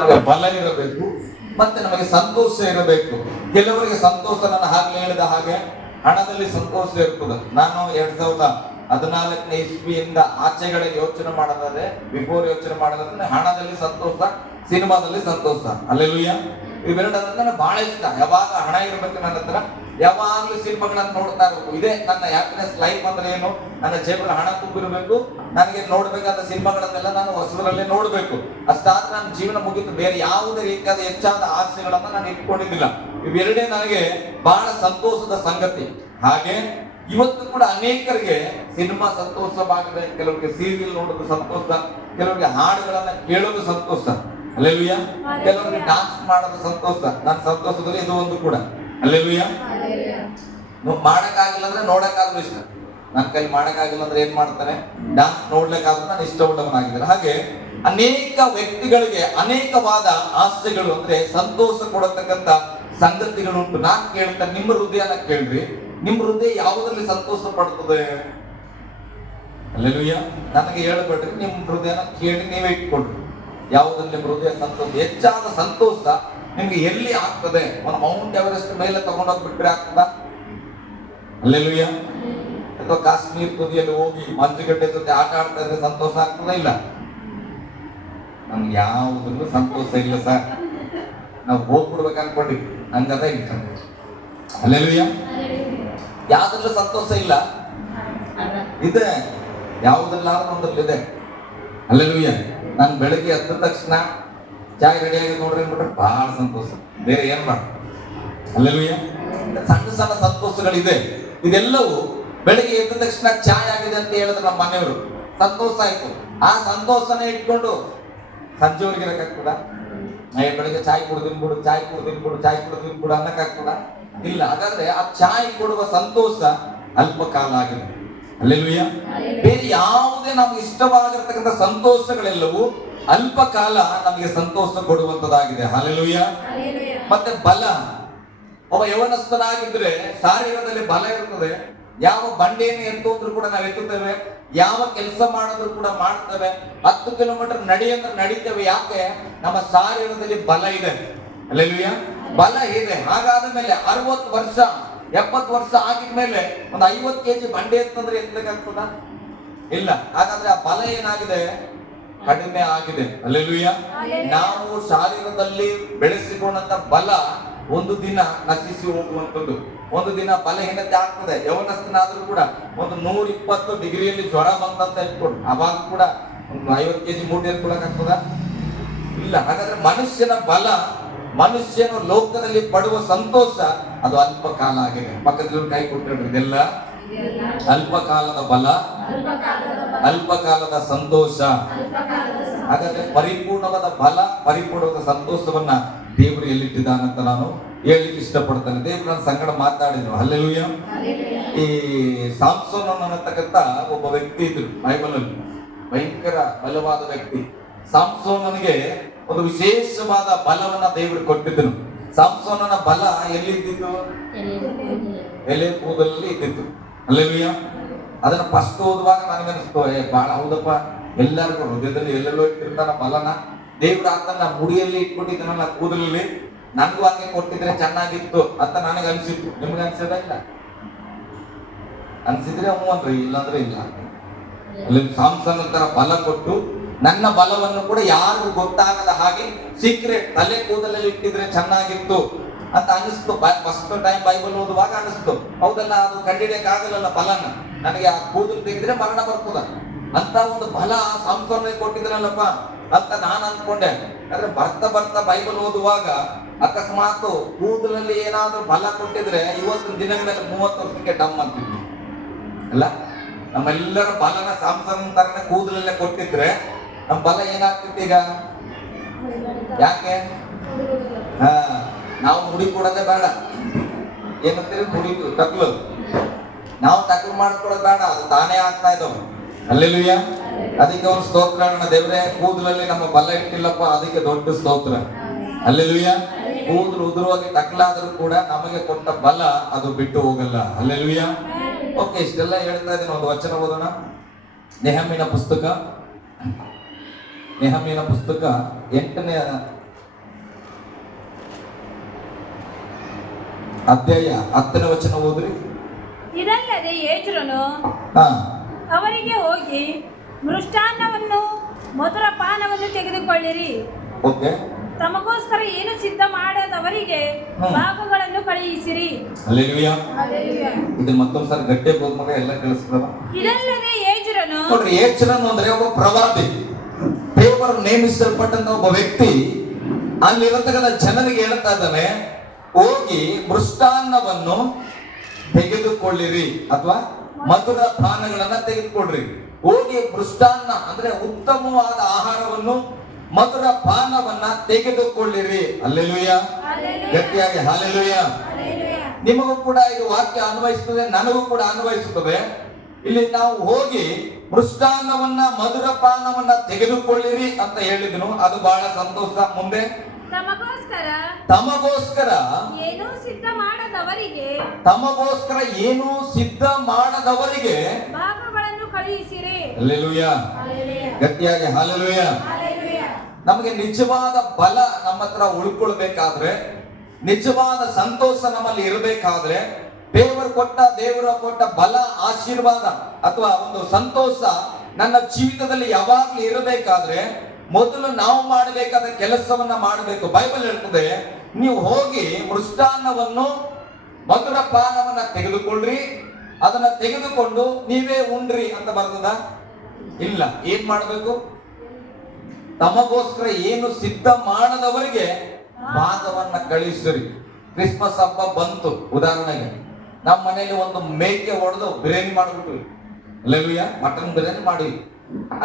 ನಮಗೆ ಬಲ ಇರಬೇಕು, ಮತ್ತೆ ನಮಗೆ ಸಂತೋಷ ಇರಬೇಕು. ಕೆಲವರಿಗೆ ಸಂತೋಷ, ನಾನು ಆಗ್ಲೇ ಹೇಳಿದ ಹಾಗೆ ಹಣದಲ್ಲಿ ಸಂತೋಷ ಇರ್ತದೆ. ನಾನು 2014ನೇ ಇಸ್ವಿಯಿಂದ ಆಚೆಗಡೆ ಯೋಚನೆ ಮಾಡೋದಾದ್ರೆ, ಬಿಫೋರ್ ಯೋಚನೆ ಮಾಡೋದಾದ್ರೆ ಹಣದಲ್ಲಿ ಸಂತೋಷ, ಸಿನಿಮಾದಲ್ಲಿ ಸಂತೋಷ. ಅಲ್ಲೆಲೂಯ್ಯ. ಇವೆರಡನ್ನ ನನಗೆ ಬಹಳ ಇಷ್ಟ. ಯಾವಾಗ ಹಣ ಇರ್ಬೇಕು ನನ್ನ ಹತ್ರ, ಯಾವಾಗ್ಲೂ ಸಿನಿಮಾಗಳನ್ನ ನೋಡ್ತಾ ಇರ್ಬೇಕು. ಇದೇ ನನ್ನ ಹ್ಯಾಪಿನೆಸ್ ಲೈಫ್ ಅಂದ್ರೆ ಏನು, ನನ್ನ ಜೇಬಲ್ಲಿ ಹಣ ತುಂಬಿರ್ಬೇಕು, ನನಗೆ ನೋಡ್ಬೇಕಾದ ಸಿನಿಮಾಗಳನ್ನೆಲ್ಲ ನಾನು ಹೊಸದರಲ್ಲೇ ನೋಡ್ಬೇಕು. ಅಷ್ಟಾದ್ರೆ ನನ್ನ ಜೀವನ ಮುಗಿತು. ಬೇರೆ ಯಾವುದೇ ರೀತಿಯಾದ ಹೆಚ್ಚಾದ ಆಸೆಗಳನ್ನ ನಾನು ಇಟ್ಕೊಂಡಿದ್ದಿಲ್ಲ. ಇವೆರಡೇ ನನಗೆ ಬಹಳ ಸಂತೋಷದ ಸಂಗತಿ. ಹಾಗೆ ಇವತ್ತು ಕೂಡ ಅನೇಕರಿಗೆ ಸಿನಿಮಾ ಸಂತೋಷವಾಗಿದೆ, ಕೆಲವರಿಗೆ ಸೀರಿಯಲ್ ನೋಡೋದು ಸಂತೋಷ, ಕೆಲವರಿಗೆ ಹಾಡುಗಳನ್ನ ಕೇಳೋದು ಸಂತೋಷ. ಅಲ್ಲೆಲೂಯ್ಯ. ಕೆಲವರಿಗೆ ಡಾನ್ಸ್ ಮಾಡೋದು ಸಂತೋಷ. ನನ್ನ ಸಂತೋಷದಲ್ಲಿ ಇದು ಒಂದು ಕೂಡ. ಅಲ್ಲೆಲೂಯ್ಯ. ಮಾಡಕ್ಕಾಗಿಲ್ಲ ಅಂದ್ರೆ ನೋಡಕ್ಕಾದ್ರೂ ಇಷ್ಟ. ನನ್ನ ಕೈಲಿ ಮಾಡಕ್ಕಾಗಿಲ್ಲ ಅಂದ್ರೆ ಏನ್ ಮಾಡ್ತಾರೆ, ಡಾನ್ಸ್ ನೋಡ್ಲಿಕ್ಕಾದ್ರೂ ನಾನು ಇಷ್ಟ ಉಳ್ಳವನಾಗಿದ್ದೇನೆ. ಹಾಗೆ ಅನೇಕ ವ್ಯಕ್ತಿಗಳಿಗೆ ಅನೇಕವಾದ ಆಸೆಗಳು ಅಂದ್ರೆ ಸಂತೋಷ ಕೊಡತಕ್ಕಂತ ಸಂಗತಿಗಳುಂಟು. ನಾನ್ ಕೇಳ್ತೇನೆ, ನಿಮ್ಮ ಹೃದಯನ ಕೇಳ್ರಿ, ನಿಮ್ಮ ಹೃದಯ ಯಾವುದರಲ್ಲಿ ಸಂತೋಷ ಪಡ್ತದೆ? ಅಲ್ಲೆಲೂಯ್ಯ. ನನಗೆ ಹೇಳ್ಬೇಡ್ರಿ, ನಿಮ್ಮ ಹೃದಯನ ಕೇಳಿ ನೀವೇ ಇಟ್ಕೊಡ್ರಿ. ಯಾವುದಲ್ಲಿ ನಿಮ್ಮ ಹೃದಯ ಸಂತೋಷ, ಹೆಚ್ಚಾದ ಸಂತೋಷ ನಿಮ್ಗೆ ಎಲ್ಲಿ ಆಗ್ತದೆ? ಒಂದು ಮೌಂಟ್ ಎವರೆಸ್ಟ್ ಮೇಲೆ ತಗೊಂಡೋಗ್ಬಿಟ್ರೆ ಆಗ್ತದ? ಅಲ್ಲೆಲೂಯ್ಯ. ಅಥವಾ ಕಾಶ್ಮೀರ್ ತುದಿಯಲ್ಲಿ ಹೋಗಿ ಮಂಜುಗಡ್ಡೆ ಜೊತೆ ಆಟ ಆಡ್ತಾ ಇದ್ರೆ ಸಂತೋಷ ಆಗ್ತದ? ಇಲ್ಲ. ನಮ್ಗೆ ಯಾವುದಕ್ಕೂ ಸಂತೋಷ ಇಲ್ಲ ಸರ್, ನಾವು ಹೋಗ್ಬಿಡ್ಬೇಕು ಅನ್ಕೊಂಡ್ವಿ, ಹಂಗದ ಇಲ್ಲ. ಅಲ್ಲೆಲೂಯ್ಯ. ಯಾವ್ದ್ರಲ್ಲೂ ಸಂತೋಷ ಇಲ್ಲ ಇದೆ, ಯಾವುದಲ್ಲಾದ್ರೂ ಒಂದ್ರಲ್ಲಿ ಇದೆ. ಅಲ್ಲೆಲೂಯ್ಯ. ನಾನು ಬೆಳಗ್ಗೆ ಎದ್ದ ತಕ್ಷಣ ಚಾಯ್ ರೆಡಿ ಆಗಿ ನೋಡ್ರಿ ಅಂದ್ಬಿಟ್ರೆ ಬಹಳ ಸಂತೋಷ, ಬೇರೆ ಏನ್ ಮಾಡ. ಅಲ್ಲೆಲೂಯ್ಯ. ಸಣ್ಣ ಸಣ್ಣ ಸಂತೋಷಗಳಿದೆ. ಇದೆಲ್ಲವೂ ಬೆಳಗ್ಗೆ ಎದ್ದ ತಕ್ಷಣ ಚಾಯ್ ಆಗಿದೆ ಅಂತ ಹೇಳಿದ್ರೆ ನಮ್ಮ ಮನೆಯವರು ಸಂತೋಷ ಆಯ್ತು. ಆ ಸಂತೋಷನೇ ಇಟ್ಕೊಂಡು ಸಂಜೆವರೆಗೆ ಇರಕ್ಕಾಗ್ತದ? ಬೆಳಿಗ್ಗೆ ಚಾಯ್ ಕುಡ್ದಿನ್ಬಿಡು, ಚಾಯ್ ಕುಡ್ದಿನ್ಬಿಡು, ಚಾಯ್ ಕುಡ್ದಿನ್ಬಿಡು ಅನ್ನಕ್ಕಾಗ್ತದ? ಇಲ್ಲ. ಹಾಗಾದ್ರೆ ಆ ಚಾಯ್ ಕೊಡುವ ಸಂತೋಷ ಅಲ್ಪ ಕಾಲ ಆಗಿದೆ. ಅಲ್ಲೆಲೂಯ್ಯ. ಬೇರೆ ಯಾವುದೇ ನಮ್ಗೆ ಇಷ್ಟವಾಗಿರ್ತಕ್ಕಂಥ ಸಂತೋಷಗಳೆಲ್ಲವೂ ಅಲ್ಪ ಕಾಲ ನಮಗೆ ಸಂತೋಷ ಕೊಡುವಂತದ್ದಾಗಿದೆ. ಹಲ್ಲೆಲೂಯ್ಯ. ಮತ್ತೆ ಬಲ, ಒಬ್ಬ ಯವನಸ್ಥನಾಗಿದ್ರೆ ಶಾರೀರದಲ್ಲಿ ಬಲ ಇರ್ತದೆ. ಯಾವ ಬಂಡೆಯನ್ನು ಎತ್ತುದ್ರು ಕೂಡ ನಾವು ಎತ್ತುತ್ತೇವೆ, ಯಾವ ಕೆಲಸ ಮಾಡಿದ್ರು ಕೂಡ ಮಾಡ್ತೇವೆ. 10 ಕಿಲೋಮೀಟರ್ ನಡಿಯಂದ್ರೆ ನಡೀತೇವೆ. ಯಾಕೆ? ನಮ್ಮ ಶಾರೀರದಲ್ಲಿ ಬಲ ಇದೆ. ಅಲ್ಲೆಲೂಯ್ಯ. ಬಲ ಇದೆ. ಹಾಗಾದ ಮೇಲೆ 60 ವರ್ಷ 70 ವರ್ಷ ಆಗಿದ್ಮೇಲೆ ಒಂದು 50 kg ಬಂಡೆ ಎತ್ತಂದ್ರೆ ಎತ್ತಲಿಕ್ಕಾಗ್ತದ? ಇಲ್ಲ. ಹಾಗಾದ್ರೆ ಆ ಬಲ ಏನಾಗಿದೆ? ಕಡಿಮೆ ಆಗಿದೆ. ಅಲ್ಲೆಲೂಯ್ಯ. ನಾವು ಶಾರೀರದಲ್ಲಿ ಬೆಳೆಸಿಕೊಂಡಂತ ಬಲ ಒಂದು ದಿನ ನಶಿಸಿ ಹೋಗುವಂಥದ್ದು, ಒಂದು ದಿನ ಬಲಹೀನತೆ ಆಗ್ತದೆ. ಯವನಸ್ಥನಾದ್ರೂ ಕೂಡ ಒಂದು 120 ಡಿಗ್ರಿಯಲ್ಲಿ ಜ್ವರ ಬಂದಂತ ಇಟ್ಕೊಂಡು ಅವಾಗ ಕೂಡ ಒಂದು 50 kg ಮೂಟೆ ಎತ್ಕೊಳಕ್ಕಾಗ್ತದ? ಇಲ್ಲ. ಹಾಗಾದ್ರೆ ಮನುಷ್ಯನ ಬಲ, ಮನುಷ್ಯನು ಲೋಕದಲ್ಲಿ ಪಡುವ ಸಂತೋಷ ಅದು ಅಲ್ಪ ಕಾಲ ಆಗಿದೆ. ಪಕ್ಕದಲ್ಲಿ ಕೈ ಕೊಟ್ಟಿದ್ರು, ಇದೆಲ್ಲ ಅಲ್ಪ ಕಾಲದ ಬಲ, ಅಲ್ಪ ಕಾಲದ ಸಂತೋಷ. ಹಾಗಾದ್ರೆ ಪರಿಪೂರ್ಣವಾದ ಬಲ, ಪರಿಪೂರ್ಣವಾದ ಸಂತೋಷವನ್ನ ದೇವರು ಎಲ್ಲಿಟ್ಟಿದ್ದಾನಂತ ನಾನು ಹೇಳಲಿಕ್ಕೆ ಇಷ್ಟಪಡ್ತೇನೆ. ದೇವರು ನನ್ನ ಸಂಗಡ ಮಾತಾಡಿದ್ರು. ಹಲ್ಲೆಲೂಯ್ಯ. ಈ ಸಾಮ್ಸೋನ್ ಅನ್ನತಕ್ಕಂತ ಒಬ್ಬ ವ್ಯಕ್ತಿ ಇದ್ರು ಬೈಬಲ್ ಅಲ್ಲಿ, ಭಯಂಕರ ಬಲವಾದ ವ್ಯಕ್ತಿ. ಸಾಮ್ಸೋನನಿಗೆ ಒಂದು ವಿಶೇಷವಾದ ಬಲವನ್ನ ದೇವರು ಕೊಟ್ಟಿದ್ದನು. ಸಾಮ್ಸೋನನ ಬಲ ಎಲ್ಲಿ ಇದ್ದಿತ್ತು? ಎಲೆ ಕೂದಲಲ್ಲಿ ಇದ್ದಿತ್ತು. ಅಲ್ಲೆಲೂಯ್ಯ. ಅದನ್ನ ಫಸ್ಟ್ ಓದುವಾಗ ನನಗನ್ನಿಸ್ತು, ಬಹಳ ಹೌದಪ್ಪ, ಎಲ್ಲರಿಗೂ ಹೃದಯದಲ್ಲಿ ಎಲ್ಲೆಲ್ಲೋ ಇಟ್ಟಿರ್ತಾನ ಬಲನ. ದೇವ್ರ ಆತನ ಮುಡಿಯಲ್ಲಿ ಇಟ್ಬಿಟ್ಟಿದ್ದನಲ್ಲ, ಕೂದಲಲ್ಲಿ, ನನ್ಗೂ ಹಂಗೆ ಕೊಟ್ಟಿದ್ರೆ ಚೆನ್ನಾಗಿತ್ತು ಅಂತ ನನಗೆ ಅನ್ಸಿತ್ತು. ನಿಮ್ಗೆ ಅನ್ಸದ? ಇಲ್ಲ. ಅನ್ಸಿದ್ರೆ ಹ್ಞೂ ಅಂದ್ರೆ, ಇಲ್ಲಾಂದ್ರೆ ಇಲ್ಲ. ಅಲ್ಲಿ ಸಾಮ್ಸನ್ ತರ ಬಲ ಕೊಟ್ಟು ನನ್ನ ಬಲವನ್ನು ಕೂಡ ಯಾರಿಗೂ ಗೊತ್ತಾಗದ ಹಾಗೆ ಸೀಕ್ರೆಟ್ ತಲೆ ಕೂದಲಲ್ಲಿ ಇಟ್ಟಿದ್ರೆ ಚೆನ್ನಾಗಿತ್ತು ಅಂತ ಅನಿಸ್ತು. ಫಸ್ಟ್ ಟೈಮ್ ಬೈಬಲ್ ಓದುವಾಗ ಅನಿಸ್ತು, ಹೌದಲ್ಲ, ಅದು ಕಂಡಿಡಿಯಕ್ಕಾಗಲ್ಲ ಬಲನ. ನನಗೆ ಆ ಕೂದಲು ತೆಗೆದ್ರೆ ಮರಣ ಬರ್ತದ ಅಂತ ಒಂದು ಬಲ ಸಾಮ್ಸೋನ್ಗೆ ಕೊಟ್ಟಿದ್ರಲ್ಲಪ್ಪ ಅಂತ ನಾನು ಅನ್ಕೊಂಡೆ. ಆದ್ರೆ ಬರ್ತಾ ಬರ್ತಾ ಬೈಬಲ್ ಓದುವಾಗ ಅಕಸ್ಮಾತ್ ಕೂದಲಲ್ಲಿ ಏನಾದ್ರೂ ಬಲ ಕೊಟ್ಟಿದ್ರೆ ಇವತ್ತಿನ ದಿನಗಳಲ್ಲಿ 30 ವರ್ಷಕ್ಕೆ ಡಮ್ ಅಂತಿದ್ವಿ ಅಲ್ಲ. ನಮ್ಮೆಲ್ಲರ ಬಲನ ಸಾಮ್ಸನ್ ತರನೇ ಕೂದಲಲ್ಲೇ ಕೊಟ್ಟಿದ್ರೆ ನಮ್ಮ ಬಲ ಏನಾಗ್ತಿತ್ತು ಈಗ? ಯಾಕೆ? ನಾವು ಮುಡಿ ಕೊಡೋದೇ ಬೇಡ. ಏನಂತೀರಿ? ಮುಡಿ ಟಕ್ಲು ನಾವು ಟಕ್ಲು ಮಾಡ್ಕೊಳ್ಳೋದು ಬೇಡ, ಅದು ತಾನೇ ಆಗ್ತಾ ಇದ್ದಾವ. ಹಲ್ಲೆಲೂಯ್ಯ. ಅದಕ್ಕೆ ಒಂದು ಸ್ತೋತ್ರ ಹೇಳೋಣ. ದೇವರೇ, ಕೂದಲಲ್ಲಿ ನಮ್ಮ ಬಲ ಇಟ್ಟಿಲ್ಲಪ್ಪ, ಅದಕ್ಕೆ ದೊಡ್ಡ ಸ್ತೋತ್ರ. ಹಲ್ಲೆಲೂಯ್ಯ. ಕೂದಲು ಉದುರುವಾಗಿ ಟಕ್ಲಾದ್ರೂ ಕೂಡ ನಮಗೆ ಕೊಟ್ಟ ಬಲ ಅದು ಬಿಟ್ಟು ಹೋಗಲ್ಲ. ಹಲ್ಲೆಲೂಯ್ಯ. ಓಕೆ, ಇಷ್ಟೆಲ್ಲ ಹೇಳ್ತಾ ಇದ್ದೀನಿ. ಒಂದು ವಚನ ಓದೋಣ. ನೆಹಮ್ಯನ ಪುಸ್ತಕ 8ನೇ ಅಧ್ಯಾಯ 10ನೇ ವಚನ ಓದ್ರಿ. ಇದಲ್ಲದೆ ಯೇಸುರನು ಹಾ ಅವರಿಗೆ ಹೋಗಿ ಮೃಷ್ಟಾನ್ನವನ್ನು ಮಧುರ ಪಾನವನ್ನು ತೆಗೆದುಕೊಳ್ಳಿರಿ, ಓಕೆ. ತಮಗೋಸ್ಕರ ಏನು ಸಿದ್ಧ ಮಾಡದವರಿಗೆ ಭಾಗಗಳನ್ನು ಕಳುಹಿಸಿರಿ. ಹಲ್ಲೆಲೂಯಾ. ಹಲ್ಲೆಲೂಯಾ. ಇದು ಮತ್ತೊಂದ್ಸರಿ ಗಟ್ಟಿ ಹೋದ್ಮಗ ಎಲ್ಲ ಕೇಳಿಸ್ತಾವ. ಇದಲ್ಲದೆ ಯೇಸುರನು ನೋಡ್ರಿ, ಯೇಸುರನು ಅಂದ್ರೆ ಒಬ್ಬ ಪ್ರವಾದಿ, ದೇವರು ನೇಮಿಸಲ್ಪಟ್ಟಂತ ಒಬ್ಬ ವ್ಯಕ್ತಿ. ಅಲ್ಲಿರತಕ್ಕಂಥ ಜನರಿಗೆ ಹೇಳ್ತಾ ಇದ್ದಾನೆ, ಹೋಗಿ ಮೃಷ್ಟಾನ್ನವನ್ನು ತೆಗೆದುಕೊಳ್ಳಿರಿ ಅಥವಾ ಮಧುರ ಪಾನಗಳನ್ನ ತೆಗೆದುಕೊಳ್ಳ್ರಿ. ಹೋಗಿ ಮೃಷ್ಟಾನ್ನ ಅಂದ್ರೆ ಉತ್ತಮವಾದ ಆಹಾರವನ್ನು, ಮಧುರ ಪಾನವನ್ನ ತೆಗೆದುಕೊಳ್ಳಿರಿ. ಹಲ್ಲೆಲೂಯಾ. ಗಟ್ಟಿಯಾಗಿ ಹಲ್ಲೆಲೂಯಾ. ನಿಮಗೂ ಕೂಡ ಇದು ವಾಕ್ಯ ಅನ್ವಯಿಸುತ್ತದೆ, ನನಗೂ ಕೂಡ ಅನ್ವಯಿಸುತ್ತದೆ. ಇಲ್ಲಿ ನಾವು ಹೋಗಿ ಮೃಷ್ಟಾನ್ನವನ್ನ ಮಧುರ ಪಾನವನ್ನ ತೆಗೆದುಕೊಳ್ಳಿರಿ ಅಂತ ಹೇಳಿದ್ನು, ಅದು ಬಹಳ ಸಂತೋಷ. ಮುಂದೆ ತಮಗೋಸ್ಕರ ಏನೂ ಸಿದ್ಧ ಮಾಡದವರಿಗೆ ಭಾಗಗಳನ್ನು ಕಳುಹಿಸಿರಿ. ಹಲ್ಲೆಲೂಯಾ. ಗಟ್ಟಿಯಾಗಿ ಹಲ್ಲೆಲೂಯಾ. ನಮಗೆ ನಿಜವಾದ ಬಲ ನಮ್ಮ ಹತ್ರ ಉಳ್ಕೊಳ್ಬೇಕಾದ್ರೆ, ನಿಜವಾದ ಸಂತೋಷ ನಮ್ಮಲ್ಲಿ ಇರಬೇಕಾದ್ರೆ, ದೇವರು ಕೊಟ್ಟ ಬಲ, ಆಶೀರ್ವಾದ ಅಥವಾ ಒಂದು ಸಂತೋಷ ನನ್ನ ಜೀವಿತದಲ್ಲಿ ಯಾವಾಗ್ಲೂ ಇರಬೇಕಾದ್ರೆ ಮೊದಲು ನಾವು ಮಾಡಬೇಕಾದ ಕೆಲಸವನ್ನ ಮಾಡಬೇಕು. ಬೈಬಲ್ ಹೇಳ್ತದೆ, ನೀವು ಹೋಗಿ ಮೃಷ್ಟಾನ್ನವನ್ನು ಮಧುರ ಪಾನವನ್ನ ತೆಗೆದುಕೊಳ್ಳ್ರಿ, ಅದನ್ನ ತೆಗೆದುಕೊಂಡು ನೀವೇ ಉಂಡ್ರಿ ಅಂತ ಬರ್ತದ? ಇಲ್ಲ. ಏನ್ ಮಾಡಬೇಕು? ತಮಗೋಸ್ಕರ ಏನು ಸಿದ್ಧ ಮಾಡದವರಿಗೆ ಭಾಗವನ್ನ ಕಳಿಸಿರಿ. ಕ್ರಿಸ್ಮಸ್ ಹಬ್ಬ ಬಂತು, ಉದಾಹರಣೆಗೆ ನಮ್ಮ ಮನೆಯಲ್ಲಿ ಒಂದು ಮೇಕೆ ಹೊಡೆದು ಬಿರಿಯಾನಿ ಮಾಡ್ಬಿಟ್ವಿ. ಹಲ್ಲೆಲೂಯಾ. ಮಟನ್ ಬಿರಿಯಾನಿ ಮಾಡಿ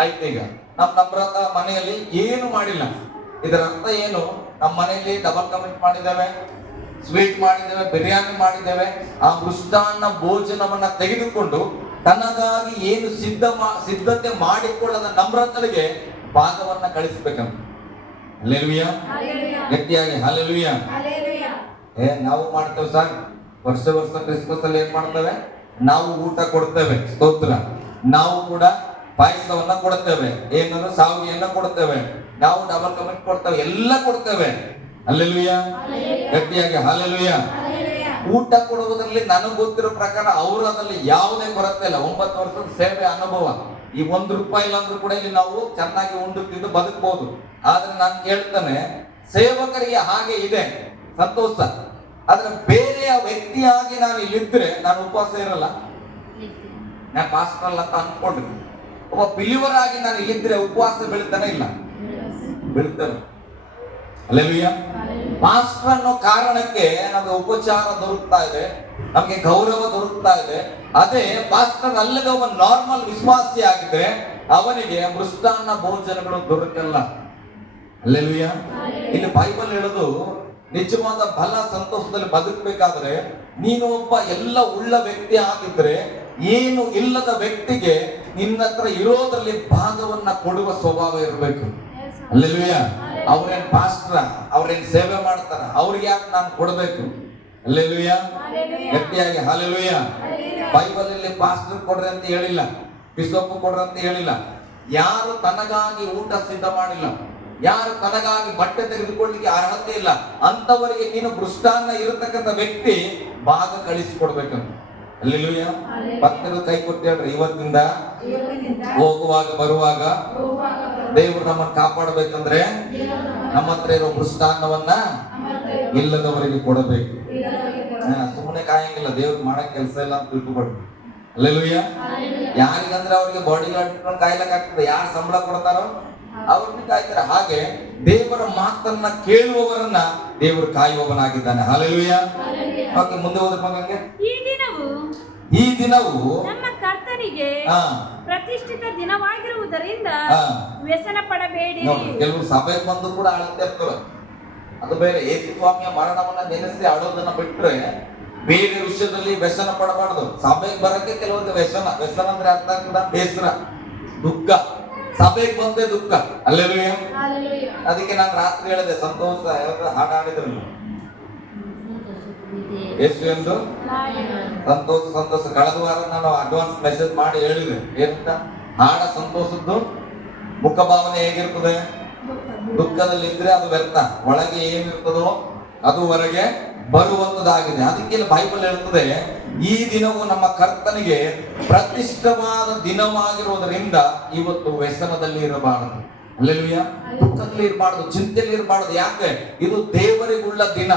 ಆಯ್ತು. ಈಗ ನಮ್ರತ ಮನೆಯಲ್ಲಿ ಏನು ಮಾಡಿಲ್ಲ. ಇದರ ಅರ್ಥ ಏನು? ನಮ್ಮ ಮನೆಯಲ್ಲಿ ಡಬಲ್ ಕಮೆಂಟ್ ಮಾಡಿದ್ದೇವೆ, ಸ್ವೀಟ್ ಮಾಡಿದ್ದೇವೆ, ಬಿರಿಯಾನಿ ಮಾಡಿದ್ದೇವೆ. ಆ ಮೃಷ್ಟಾನ್ನ ಭೋಜನವನ್ನ ತೆಗೆದುಕೊಂಡು ತನಗಾಗಿ ಏನು ಸಿದ್ಧತೆ ಮಾಡಿಕೊಳ್ಳದ ನಮ್ರತಳಿಗೆ ಭಾಗವನ್ನ ಕಳಿಸ್ಬೇಕಂತ. ಹಲ್ಲೆಲೂಯಾ. ಗಟ್ಟಿಯಾಗಿ ಹಲ್ಲೆಲೂಯಾ. ನಾವು ಮಾಡ್ತೇವೆ ಸರ್, ವರ್ಷ ಕ್ರಿಸ್ಮಸ್ ಅಲ್ಲಿ ಏನ್ ಮಾಡ್ತೇವೆ? ನಾವು ಊಟ ಕೊಡ್ತೇವೆ, ಸ್ತೋತ್ರ. ನಾವು ಕೂಡ ಪಾಯಸವನ್ನ ಕೊಡ್ತೇವೆ, ಏನನ್ನು ಸಾವಿಗೆಯನ್ನ ಕೊಡ್ತೇವೆ, ನಾವು ಡಬಲ್ ಕಮೆಂಟ್ ಕೊಡ್ತೇವೆ, ಎಲ್ಲ ಕೊಡ್ತೇವೆ. ಹಲ್ಲೆಲೂಯಾ. ಗಟ್ಟಿಯಾಗಿ ಹಲ್ಲೆಲೂಯಾ. ಊಟ ಕೊಡುವುದರಲ್ಲಿ ನನಗೆ ಗೊತ್ತಿರೋ ಪ್ರಕಾರ ಅವರಲ್ಲಿ ಯಾವುದೇ ಕೊರತೆ ಇಲ್ಲ. 9 ವರ್ಷದ ಸೇವೆ ಅನುಭವ. ಈ ₹1 ಇಲ್ಲಾಂದ್ರೂ ಕೂಡ ಇಲ್ಲಿ ನಾವು ಚೆನ್ನಾಗಿ ಉಂಡು ತಿಂದು ಬದುಕಬಹುದು. ಆದ್ರೆ ನಾನು ಕೇಳ್ತಾನೆ, ಸೇವಕರಿಗೆ ಹಾಗೆ ಇದೆ ಸಂತೋಷ. ಆದ್ರೆ ಬೇರೆಯ ವ್ಯಕ್ತಿಯಾಗಿ ನಾನು ಇಲ್ಲಿದ್ರೆ ನಾನು ಉಪವಾಸ ಇರಲ್ಲ. ನಾನು ಪಾಸ್ಟರ್ ಅಲ್ಲ ಅಂತ ಅನ್ಕೊಂಡ್ರಿ. ಒಬ್ಬ ಬಿಲಿವರ್ ಆಗಿ ನಾನು ಇಲ್ಲಿದ್ರೆ ಉಪವಾಸ ಬೀಳ್ತಾನೆ ಇಲ್ಲ, ಬೀಳ್ತಾನೆ. ಹಲ್ಲೆಲೂಯಾ. ಪಾಸ್ಟರ್ ಅನ್ನೋ ಕಾರಣಕ್ಕೆ ನಮಗೆ ಉಪಚಾರ ದೊರಕ್ತಾ ಇದೆ, ನಮಗೆ ಗೌರವ ದೊರಕ್ತಾ ಇದೆ. ಅದೇ ಪಾಸ್ಟರ್ ಅಲ್ಲದೆ ಒಬ್ಬ ನಾರ್ಮಲ್ ವಿಶ್ವಾಸಿ ಆಗಿದ್ರೆ ಅವನಿಗೆ ಮೃಷ್ಟಾನ್ನ ಭೋಜನಗಳು ದೊರಕಲ್ಲ. ಹಲ್ಲೆಲೂಯಾ. ಇಲ್ಲಿ ಬೈಬಲ್ ಹೇಳೋದು, ನಿಜವಾದ ಬಲ ಸಂತೋಷದಲ್ಲಿ ಬದುಕಬೇಕಾದ್ರೆ ನೀನು ಒಬ್ಬ ಎಲ್ಲ ಉಳ್ಳ ವ್ಯಕ್ತಿ ಆಗಿದ್ರೆ, ಏನು ಇಲ್ಲದ ವ್ಯಕ್ತಿಗೆ ನಿನ್ನ ಹತ್ರ ಇರೋದ್ರಲ್ಲಿ ಭಾಗವನ್ನ ಕೊಡುವ ಸ್ವಭಾವ ಇರಬೇಕು. ಹಲ್ಲೆಲೂಯಾ. ಅವ್ರೇನ್ ಪಾಸ್ಟ್ರ, ಅವ್ರೇನ್ ಸೇವೆ ಮಾಡ್ತಾರ, ಅವ್ರಿಗೆ ಯಾಕೆ ನಾನು ಕೊಡಬೇಕು? ಹಲ್ಲೆಲೂಯಾ. ಗಟ್ಟಿಯಾಗಿ ಹಲ್ಲೆಲೂಯಾ. ಬೈಬಲ್ ಅಲ್ಲಿ ಪಾಸ್ಟರ್ ಕೊಡ್ರಿ ಅಂತ ಹೇಳಿಲ್ಲ, ಬಿಷಪ್ ಕೊಡ್ರಿ ಅಂತ ಹೇಳಿಲ್ಲ. ಯಾರು ತನಗಾಗಿ ಊಟ ಸಿದ್ಧ ಮಾಡಿಲ್ಲ, ಯಾರು ತನಗಾಗಿ ಬಟ್ಟೆ ತೆಗೆದುಕೊಳ್ಳಿಕ್ಕೆ ಅರ್ಹತೆ ಇಲ್ಲ, ಅಂತವರಿಗೆ ನೀನು ಮೃಷ್ಟಾನ್ನ ಇರತಕ್ಕಂಥ ವ್ಯಕ್ತಿ ಭಾಗ ಕಳಿಸಿಕೊಡ್ಬೇಕಂತ. ಹಲ್ಲೆಲೂಯಾ. ಭಕ್ತರು ಕೈ ಕೊಟ್ಟು ಹೇಳ್ರಿ, ಇವತ್ತಿಂದ ಹೋಗುವಾಗ ಬರುವಾಗ ದೇವರು ನಮ್ಮನ್ನು ಕಾಪಾಡಬೇಕಂದ್ರೆ ನಮ್ಮ ಹತ್ರ ಇರೋ ಮೃಷ್ಟಾನ್ನವನ್ನ ಇಲ್ಲದವರಿಗೆ ಕೊಡಬೇಕು. ಸುಮ್ಮನೆ ಕಾಯಂಗಿಲ್ಲ, ದೇವ್ರಿಗೆ ಮಾಡಕ್ ಕೆಲಸ ಇಲ್ಲ ಅಂತ ತಿಳ್ಕೊಬಾರ್ದು. ಹಲ್ಲೆಲೂಯಾ. ಯಾರಿಗಂದ್ರೆ ಅವ್ರಿಗೆ ಬಾಡಿ ಗಾರ್ಡ್ ಕಾಯ್ಲಕ್ ಆಗ್ತದೆ, ಯಾರು ಸಂಬಳ ಕೊಡ್ತಾರೋ ಅವ್ರನ್ನ ಕಾಯ್ತಾರೆ. ಹಾಗೆ ದೇವರ ಮಾತನ್ನ ಕೇಳುವವರನ್ನ ದೇವರು ಕಾಯುವವನಾಗಿದ್ದಾನೆ. ಹಲ್ಲೆಲೂಯಾ. ಓಕೆ, ಮುಂದೆ ಹೋದ್ರೆ ಈ ದಿನವು ನಮ್ಮ ಕರ್ತನಿಗೆ ಪ್ರತಿಷ್ಠಿತ ದಿನವಾಗಿರುವುದರಿಂದ ವ್ಯಸನ ಪಡಬೇಡಿ. ಕೆಲವರು ಸಭೆಗೆ ಬಂದು ಕೂಡ ಅಳ್ತಾ ಇರ್ತವೆ, ಅದು ಬೇರೆ. ಯೇಸು ಸ್ವಾಮಿಯ ಮರಣವನ್ನ ನೆನೆಸಿ ಆಡೋದನ್ನ ಬಿಟ್ರೆ ಬೇರೆ ವಿಷಯದಲ್ಲಿ ವ್ಯಸನ ಪಡಬಾರ್ದು. ಸಭೆಗೆ ಬರಕ್ಕೆ ಕೆಲವರಿಗೆ ವ್ಯಸನ ಅಂದ್ರೆ ಅರ್ಥ ಆಗ್ತದ? ಬೇಸರ, ದುಃಖ. ಸಭೆಗೆ ಬಂದೇ ದುಃಖ. ಹಲ್ಲೆಲೂಯಾ. ಅದಕ್ಕೆ ನಾನು ರಾತ್ರಿ ಹೇಳಿದೆ, ಸಂತೋಷ ಹಾಡಾಡಿದ್ರಲ್ಲ ಯೇಸು ಎಂದು ಸಂತೋಷ. ಕಳೆದ ವಾರ ನಾನು ಅಡ್ವಾನ್ಸ್ ಮೆಸೇಜ್ ಮಾಡಿ ಹೇಳಿದೆ, ಏನಂತ? ಹಾಡ ಸಂತೋಷದ್ದು ಮುಖಭಾವನೆ ಹೇಗಿರ್ತದೆ? ದುಃಖದಲ್ಲಿ ಇದ್ರೆ ಅದು ವ್ಯರ್ಥ. ಒಳಗೆ ಏನಿರ್ತದೋ ಅದುವರೆಗೆ ಬರುವಂತದಾಗಿದೆ. ಅದಕ್ಕೆ ಬೈಬಲ್ ಹೇಳ್ತದೆ, ಈ ದಿನವು ನಮ್ಮ ಕರ್ತನಿಗೆ ಪ್ರತಿಷ್ಠವಾದ ದಿನವಾಗಿರುವುದರಿಂದ ಇವತ್ತು ವ್ಯಸನದಲ್ಲಿ ಇರಬಾರದು. ಅಲ್ಲೆಲುಯ್ಯ. ದುಃಖದಲ್ಲಿ ಇರಬಾರ್ದು, ಚಿಂತೆಯಲ್ಲಿ ಇರಬಾರ್ದು. ಯಾಕೆ? ಇದು ದೇವರಿಗುಳ್ಳ ದಿನ.